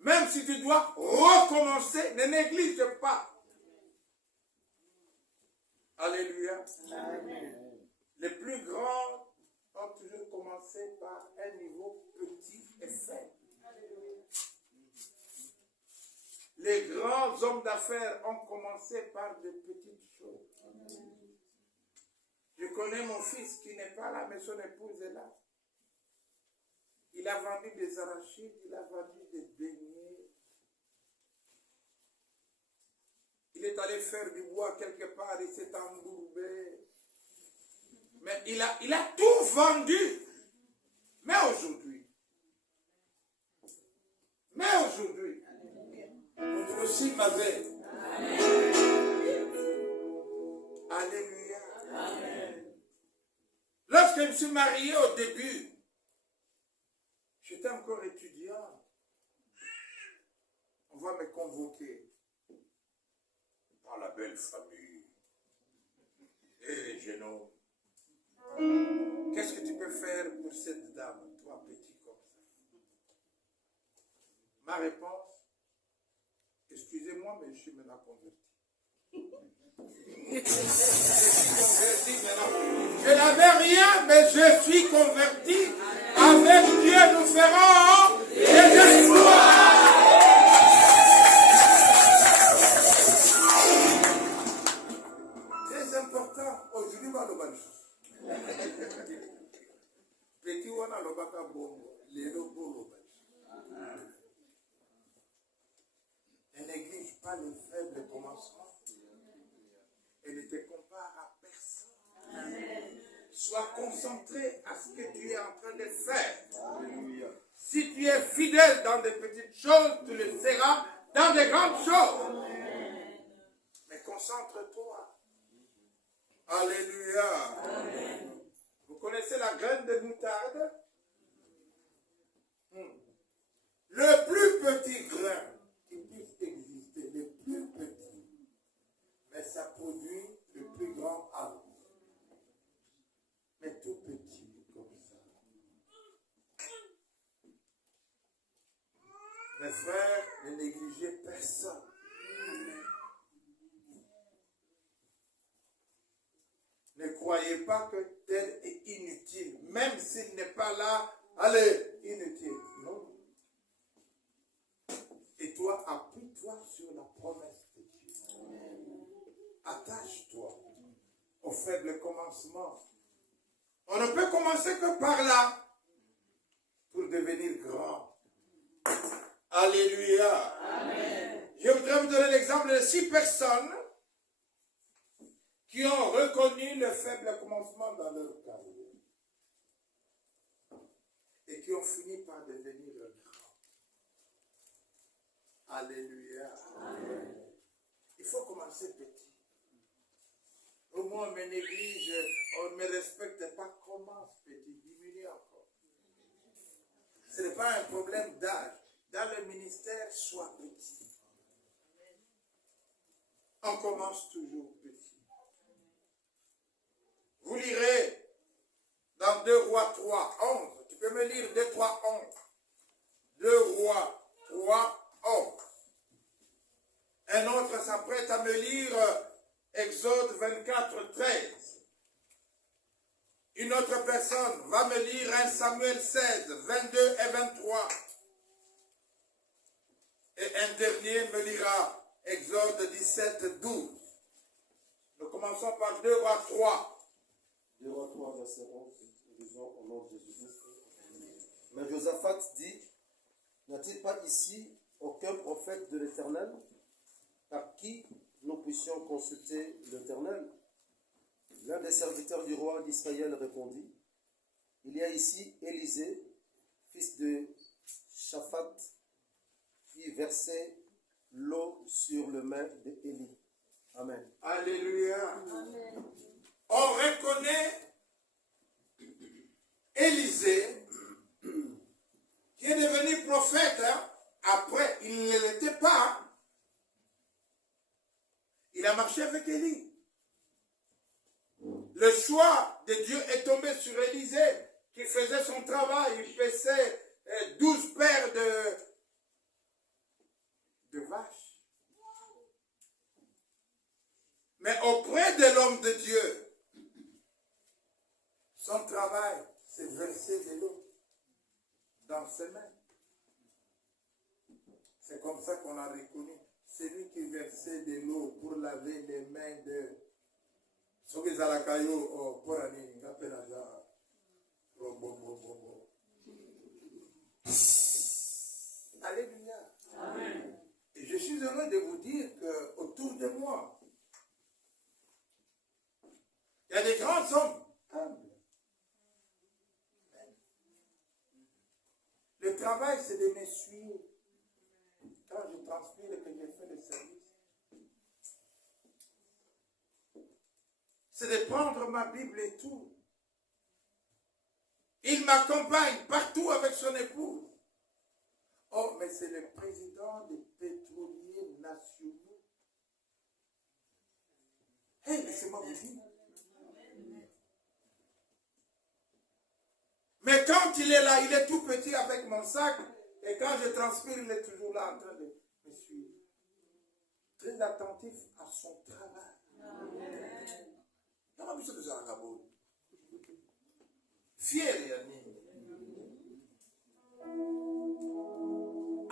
Même si tu dois recommencer, ne néglige pas. Alléluia. Les plus grands ont toujours commencé par un niveau petit et faible. Les grands hommes d'affaires ont commencé par de petites choses. Je connais mon fils qui n'est pas là, mais son épouse est là. Il a vendu des arachides, il a vendu des beignets. Il est allé faire du bois quelque part, il s'est embourbé. Mais il a tout vendu. Mais aujourd'hui, nous aussi m'avait. Alléluia. Lorsque je me suis marié au début, j'étais encore étudiant. On va me convoquer dans la belle famille. Et jeune homme, qu'est-ce que tu peux faire pour cette dame, toi petit comme ça? Ma réponse, excusez-moi, mais je suis maintenant converti. Je n'avais rien, mais je suis converti. Avec Dieu, nous ferons des exploits. Très important. Aujourd'hui, on va le bal. Petit, on a le bac à bongo. Les lobos, ne néglige pas les faibles commencements. Et ne te compare à personne. Amen. Sois concentré à ce que tu es en train de faire. Alléluia. Si tu es fidèle dans des petites choses, tu le seras dans des grandes choses. Amen. Mais concentre-toi. Alléluia. Amen. Vous connaissez la graine de moutarde? Le plus petit grain qui puisse exister, le plus petit, mais ça produit le plus grand arbre. Mais tout petit comme ça. Mes frères, ne négligez personne. Ne croyez pas que tel est inutile, même s'il n'est pas là, allez, inutile. Non. Et toi, appuie-toi sur la promesse de Dieu. Attache-toi au faible commencement. On ne peut commencer que par là pour devenir grand. Alléluia. Amen. Je voudrais vous donner l'exemple de 6 personnes qui ont reconnu le faible commencement dans leur carrière et qui ont fini par devenir grand. Alléluia. Amen. Il faut commencer petit. Au moins, on me néglige, on ne me respecte pas. Commence petit, diminue encore. Ce n'est pas un problème d'âge. Dans le ministère, sois petit. On commence toujours petit. Vous lirez dans 2 Rois 3, 11. Tu peux me lire 2 Rois 11. 2 Rois 3, 11. Un autre s'apprête à me lire Exode 24, 13. Une autre personne va me lire 1 Samuel 16, 22 et 23. Et un dernier me lira Exode 17, 12. Nous commençons par 2 Rois 3. 2 Rois 3, verset 11. Lisons au nom de Jésus-Christ. Mais Josaphat dit, n'a-t-il pas ici aucun prophète de l'Éternel par qui nous puissions consulter l'Éternel? L'un des serviteurs du roi d'Israël répondit, il y a ici Élisée, fils de Shaphat, qui versait l'eau sur le main d'Élie. Amen. Alléluia. Amen. On reconnaît Élisée, qui est devenu prophète. Après, il ne l'était pas. Il a marché avec Élie. Le choix de Dieu est tombé sur Élisée, qui faisait son travail. Il faisait 12 paires Mais auprès de l'homme de Dieu, son travail, c'est verser de l'eau dans ses mains. C'est comme ça qu'on a reconnu celui qui versait de l'eau pour laver les mains de ceux qui ont pour aller Alléluia. Amen. Et je suis heureux de vous dire qu'autour de moi, il y a des grands hommes humbles. Le travail, c'est de m'essuyer. Quand je transpire et que je fais le service, c'est de prendre ma Bible et tout. Il m'accompagne partout avec son épouse. Oh, mais c'est le président des pétroliers nationaux. Hé, laissez-moi vous dire. Mais quand il est là, il est tout petit avec mon sac. Et quand je transpire, il est toujours là en train de me suivre. Très attentif à son travail. Fier, Yannick.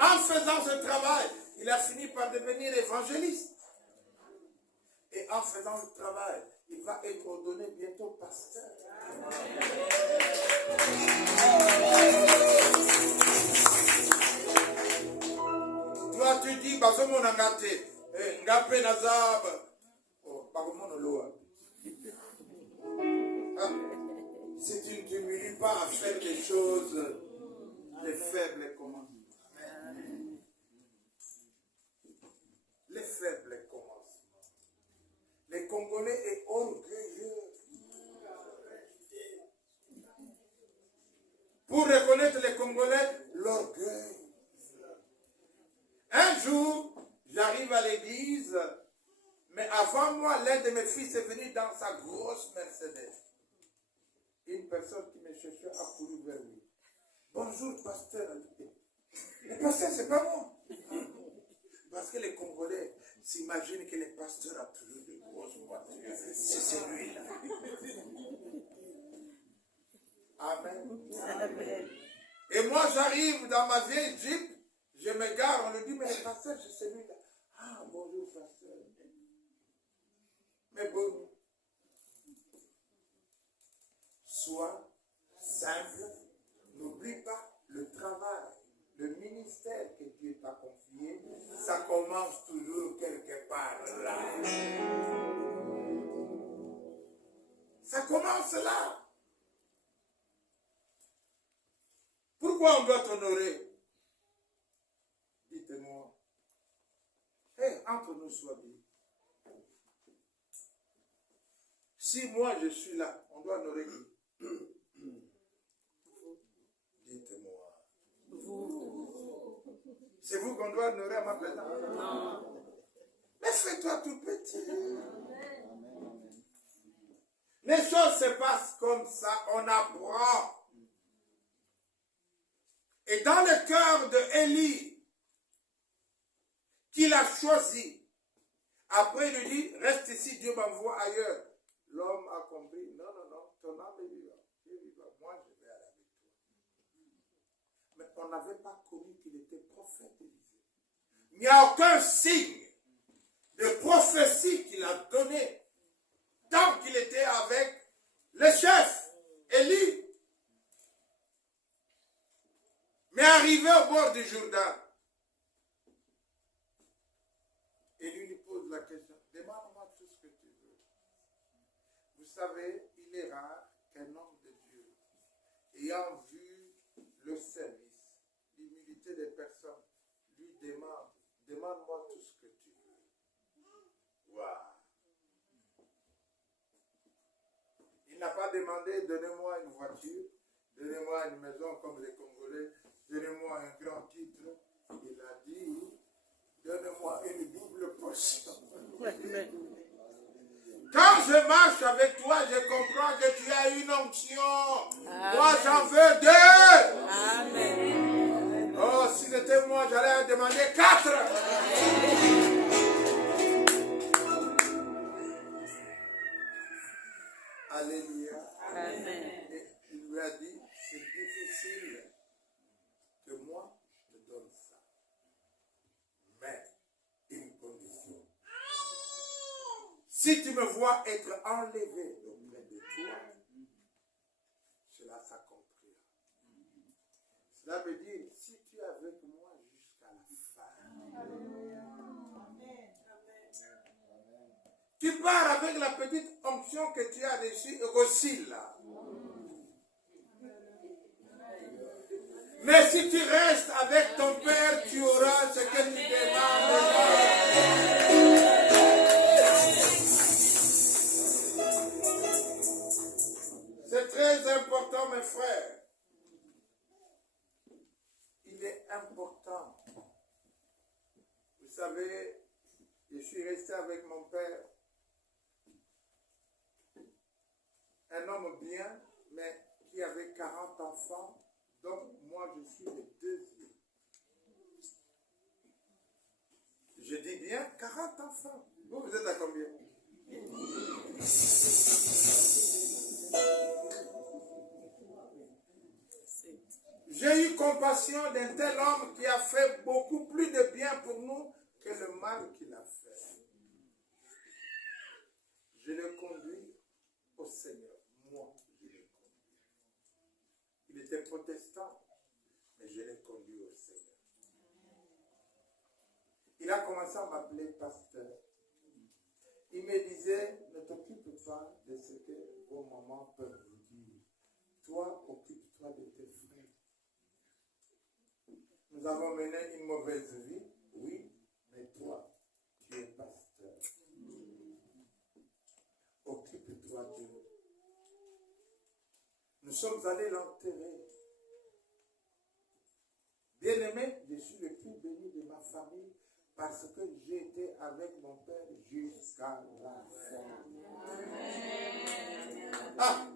En faisant ce travail, il a fini par devenir évangéliste. Et en faisant le travail, il va être ordonné bientôt pasteur. Toi, tu dis, Bazomo Nangate, Ngape Nazab. Oh, Bazomo Noloa. Si tu ne t'humilies pas à faire des choses, les faibles commencent. Les faibles commencent. Les Congolais est orgueilleux. Pour reconnaître les Congolais, l'orgueil. Un jour, j'arrive à l'église, mais avant moi, l'un de mes fils est venu dans sa grosse Mercedes. Une personne qui me cherchait a couru vers lui. Bonjour, pasteur. Le pasteur, c'est pas moi. Parce que les Congolais s'imaginent que le pasteur a toujours de grosses voitures. C'est celui-là. Amen. Amen. Et moi, j'arrive dans ma vieille Jeep, je me gare, on lui dit, mais le pasteur, c'est celui-là. Ah, bonjour, pasteur. Mais bon, sois simple, n'oublie pas le travail, le ministère que Dieu t'a confié, ça commence toujours quelque part là. Ça commence là. Pourquoi on doit t'honorer? Dites-moi. Hey, entre nous soit bien. Si moi je suis là, on doit honorer qui? Dites-moi. Vous. C'est vous qu'on doit honorer à ma place? Non. Mais fais-toi tout petit. Les choses se passent comme ça, on apprend. Et dans le cœur de Élie, qu'il a choisi, après il lui dit, reste ici, Dieu m'envoie ailleurs. L'homme a compris, non, ton âme est vivante. Moi, je vais aller avec toi. Mais on n'avait pas connu qu'il était prophète Élisée. Il n'y a aucun signe de prophétie qu'il a donné tant qu'il était avec le chef, Élie. Mais arrivé au bord du Jourdain, Élie lui pose la question, demande-moi tout ce que tu veux. Vous savez, il est rare qu'un homme de Dieu, ayant vu le service, l'humilité des personnes, lui demande, demande-moi tout ce que tu veux. Waouh! Il n'a pas demandé, donnez-moi une voiture, donnez-moi une maison comme les Congolais, donnez-moi un grand titre. Il a dit, donnez-moi une double portion. Quand je marche avec toi, je comprends que tu as une onction. Amen. Moi, j'en veux 2. Amen. Oh, si c'était moi, j'allais demander 4. Si tu me vois être enlevé auprès de toi, cela s'accomplira. Cela veut dire, si tu es avec moi jusqu'à la fin, tu pars avec la petite onction que tu as dessus aussi là. Mais si tu restes avec ton Père, tu auras ce que tu demandes. C'est très important, mes frères. Il est important. Vous savez, je suis resté avec mon père. Un homme bien, mais qui avait 40 enfants. Donc, moi, je suis le deuxième. Je dis bien 40 enfants. Vous êtes à combien? J'ai eu compassion d'un tel homme qui a fait beaucoup plus de bien pour nous que le mal qu'il a fait. Je le conduis au Seigneur. Moi, je le conduis. Il était protestant, mais je l'ai conduit au Seigneur. Il a commencé à m'appeler pasteur. Il me disait, ne t'occupe pas de ce que vos mamans peuvent vous dire. Toi, occupe-toi de tes frères. Nous avons mené une mauvaise vie, oui, mais toi, tu es pasteur. Occupe-toi d'eux. Nous sommes allés l'enterrer. Bien-aimé, je suis le plus béni de ma famille parce que j'ai été avec mon père jusqu'à la fin. Ah!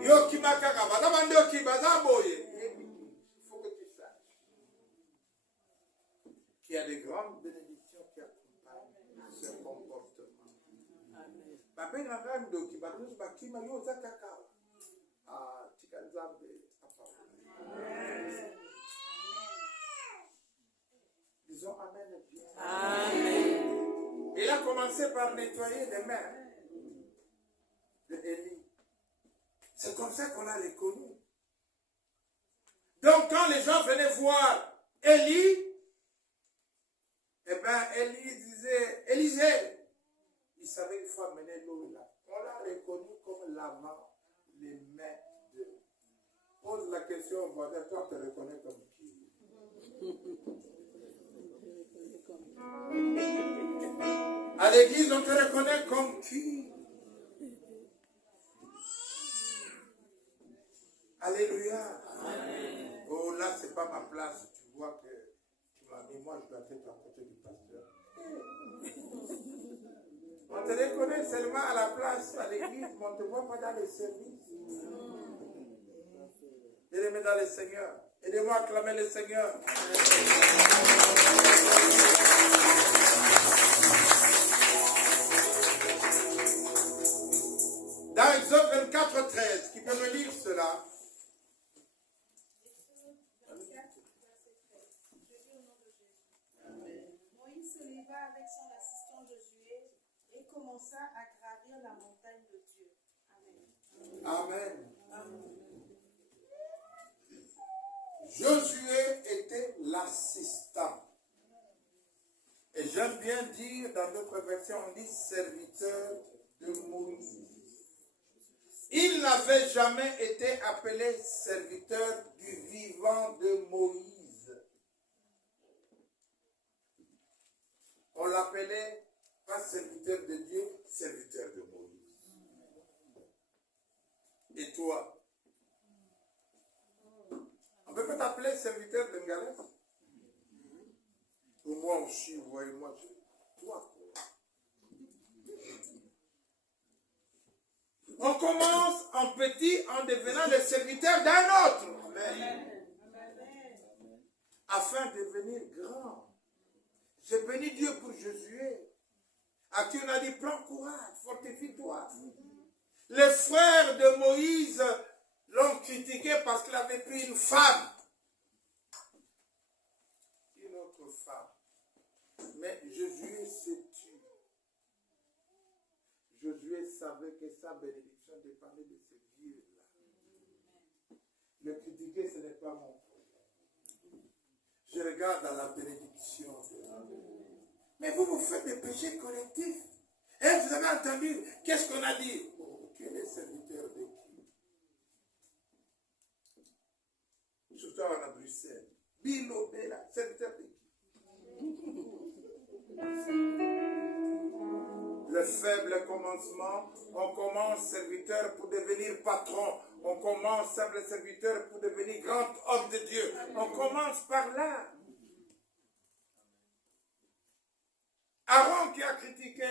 Yo qui m'a cagaba, d'abord qui m'a boyé. Il faut que tu saches qu'il y a de grandes bénédictions qui accompagnent ce comportement. Papa n'a rien de qui va nous battre, mais yo zakaka. Ah, Tikanzambe, papa. Disons Amen bien. Amen. Il a commencé par nettoyer les mains de Élie. C'est comme ça qu'on l'a reconnu. Donc quand les gens venaient voir Élie, eh bien Élie disait, Élisée, il savait qu'il faut amener l'eau là. On l'a reconnu comme lavant les mains de. Pose la question au voisin, toi tu te reconnais comme qui? À l'église, on te reconnaît comme qui? Alléluia. Amen. Oh là, c'est pas ma place. Tu vois que tu m'as mis, moi je dois être à côté du pasteur. On te reconnaît seulement à la place, à l'église, mais on ne te voit pas dans les services. Aidez-moi dans le Seigneur. Aidez-moi à acclamer le Seigneur. Dans Exode 24, 13, qui peut me lire cela? Moïse se leva avec son assistant Josué et commença à gravir la montagne de Dieu. Amen. Amen. Amen. Josué était l'assistant. Et j'aime bien dire, dans d'autres versions, on dit serviteur de Moïse. Il n'avait jamais été appelé serviteur du vivant de Moïse. On l'appelait pas serviteur de Dieu, serviteur de Moïse. Et toi? On peut pas t'appeler serviteur de Ngalès? Ou moi aussi, vous voyez, moi, toi. On commence en petit en devenant le serviteur d'un autre. Amen. Afin de devenir grand. J'ai béni Dieu pour Josué, à qui on a dit, prends courage, fortifie-toi. Les frères de Moïse l'ont critiqué parce qu'il avait pris une femme. Une autre femme. Mais Josué s'est tué. Josué savait que sa bénédiction dépendait de ce Dieu-là. Le critiquer, ce n'est pas mon problème. Je regarde à la bénédiction de Dieu. Mais vous faites des péchés collectifs. Et vous avez entendu, qu'est-ce qu'on a dit? Oh, quel est serviteur de qui? Surtout à Bruxelles. Bilo Bella, serviteur de qui? Le faible commencement, on commence serviteur pour devenir patron. On commence simple serviteur pour devenir grand homme de Dieu. On commence par là. Aaron qui a critiqué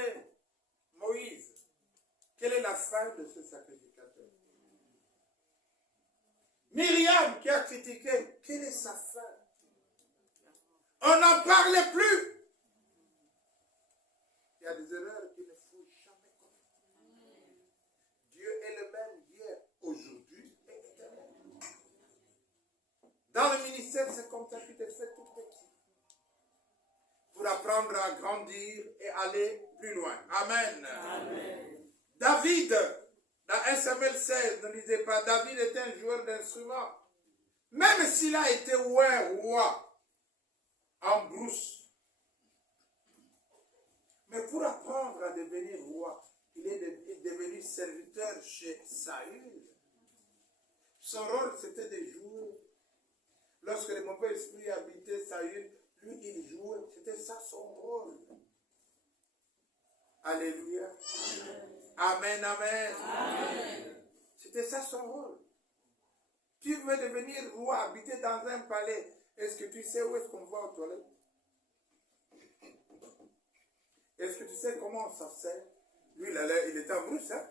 Moïse, quelle est la fin de ce sacrificateur? Myriam qui a critiqué, quelle est sa fin? On n'en parlait plus. Il y a des erreurs qu'il ne faut jamais commettre. Dieu est le même hier, aujourd'hui et éternellement. Dans le ministère, c'est comme ça qu'il te fait tout petit. Pour apprendre à grandir et aller plus loin. Amen. Amen. David, dans 1 Samuel 16, ne disait pas, David était un joueur d'instruments. Même s'il a été roi en brousse. Mais pour apprendre à devenir roi, il est devenu serviteur chez Saül. Son rôle, c'était de jouer. Lorsque le mauvais esprit habitait Saül, lui, il jouait. C'était ça son rôle. Alléluia. Amen, amen. Amen. C'était ça son rôle. Tu veux devenir roi, habiter dans un palais. Est-ce que tu sais où est-ce qu'on va aux toilettes? Est-ce que tu sais comment on s'en sert? Lui, il était en brousse, hein?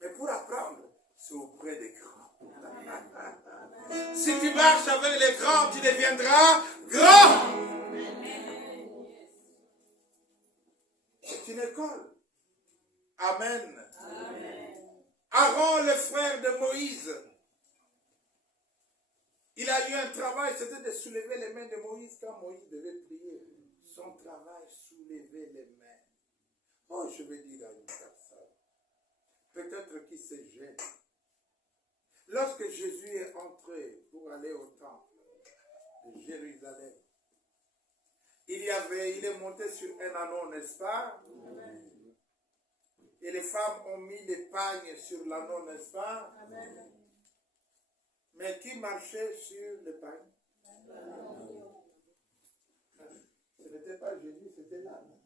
Mais pour apprendre, c'est auprès des grands. Si tu marches avec les grands, tu deviendras grand. C'est une école. Amen. Amen. Aaron, le frère de Moïse, il a eu un travail, c'était de soulever les mains de Moïse quand Moïse devait prier. Son travail, soulever les mains. Oh, je vais dire à une personne, peut-être qu'il se gêne. Lorsque Jésus est entré pour aller au temple de Jérusalem, il est monté sur un ânon, n'est-ce pas? Amen. Et les femmes ont mis les pagnes sur l'ânon, n'est-ce pas? Amen. Mais qui marchait sur les pagnes? Ce n'était pas Jésus, c'était l'âne.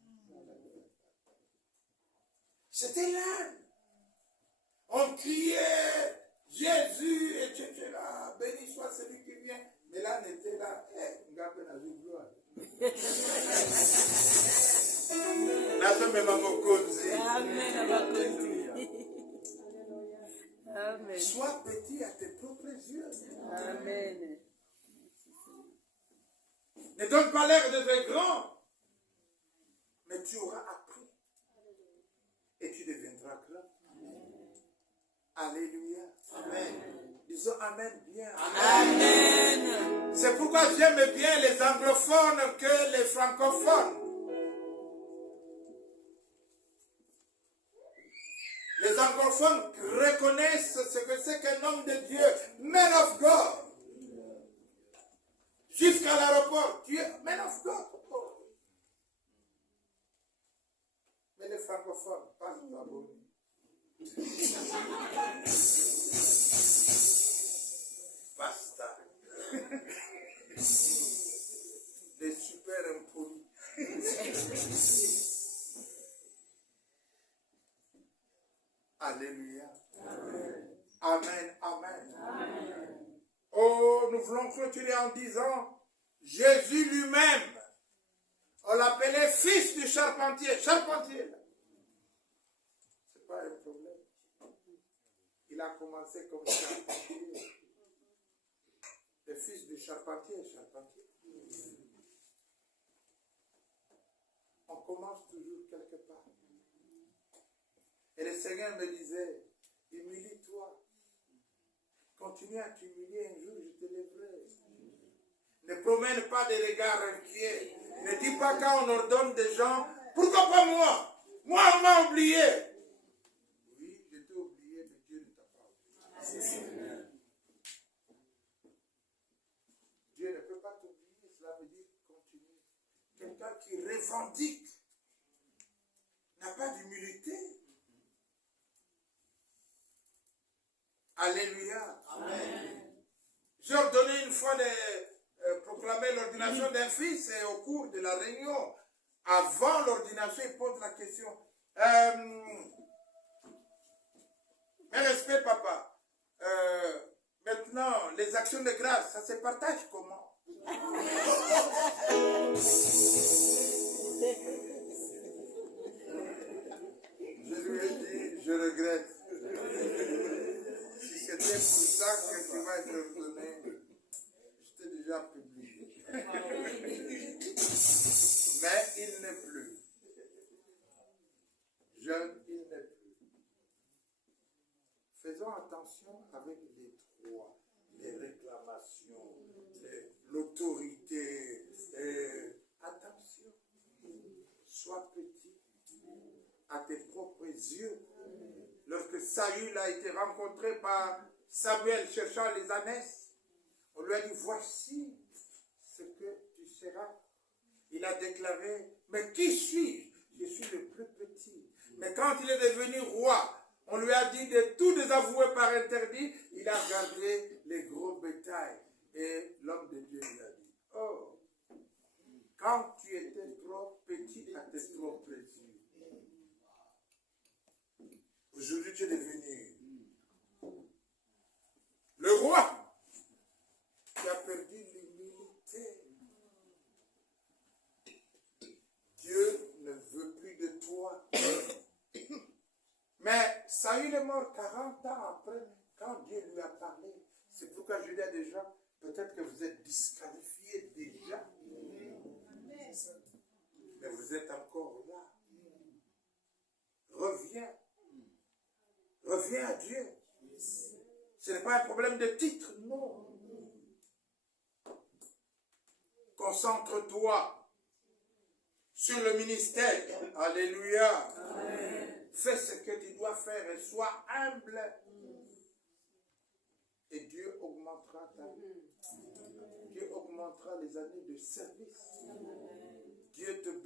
C'était l'âne. On criait Jésus, etc. Béni soit celui qui vient. Mais l'âne était là. Amen. Sois petit à tes propres yeux. Amen. Ne donne pas l'air d'être grand. Mais tu auras appris. Et tu deviendras grand. Alléluia. Amen. Disons Amen bien. Amen. C'est pourquoi j'aime bien les anglophones que les francophones. Les anglophones reconnaissent ce que c'est qu'un homme de Dieu, man of God. Jusqu'à l'aéroport, tu es man of God. Mais les francophones, pas bon. Basta. Des super impolis. Alléluia. Amen. Amen. Amen. Amen. Oh, nous voulons clôturer en disant, Jésus lui-même, on l'appelait fils du charpentier. Charpentier. C'est pas un problème. Il a commencé comme charpentier. Le fils du charpentier, charpentier. On commence toujours quelque part. Et le Seigneur me disait, humilie-toi. Continue à t'humilier, un jour je te lèverai. Ne promène pas des regards inquiets. Ne dis pas quand on ordonne des gens, pourquoi pas moi? Moi, on m'a oublié. Oui, je t'ai oublié, mais Dieu ne t'a pas oublié. Dieu ne peut pas t'oublier, cela veut dire continuer. Quelqu'un qui revendique n'a pas d'humilité. Alléluia. Amen. J'ai ordonné une fois de proclamer l'ordination d'un fils et au cours de la réunion, avant l'ordination, il pose la question. Mes respects, papa. Maintenant, les actions de grâce, ça se partage comment? Je lui ai dit, je regrette. Si c'était pour ça que tu vas être ordonné, je t'ai déjà publié. Mais il n'est plus. Jeune, il n'est plus. Faisons attention avec les droits, les réclamations, l'autorité. Attention. Sois petit à tes propres yeux. Lorsque Saül a été rencontré par Samuel cherchant les ânesses, on lui a dit, voici ce que tu seras. Il a déclaré, mais qui suis-je? Je suis le plus petit. Mais quand il est devenu roi, on lui a dit de tout désavouer par interdit. Il a gardé les gros bétails. Et l'homme de Dieu lui a dit, oh, quand tu étais trop petit à tes propres yeux, aujourd'hui tu es devenu le roi qui a perdu l'humilité. Dieu ne veut plus de toi. Mais Saül est mort 40 ans après, quand Dieu lui a parlé. C'est pourquoi je dis à des gens, peut-être que vous êtes disqualifiés déjà. Mais vous êtes encore là. Reviens. Reviens à Dieu. Ce n'est pas un problème de titre, non. Concentre-toi sur le ministère. Alléluia. Amen. Fais ce que tu dois faire et sois humble. Et Dieu augmentera ta vie. Dieu augmentera les années de service. Dieu te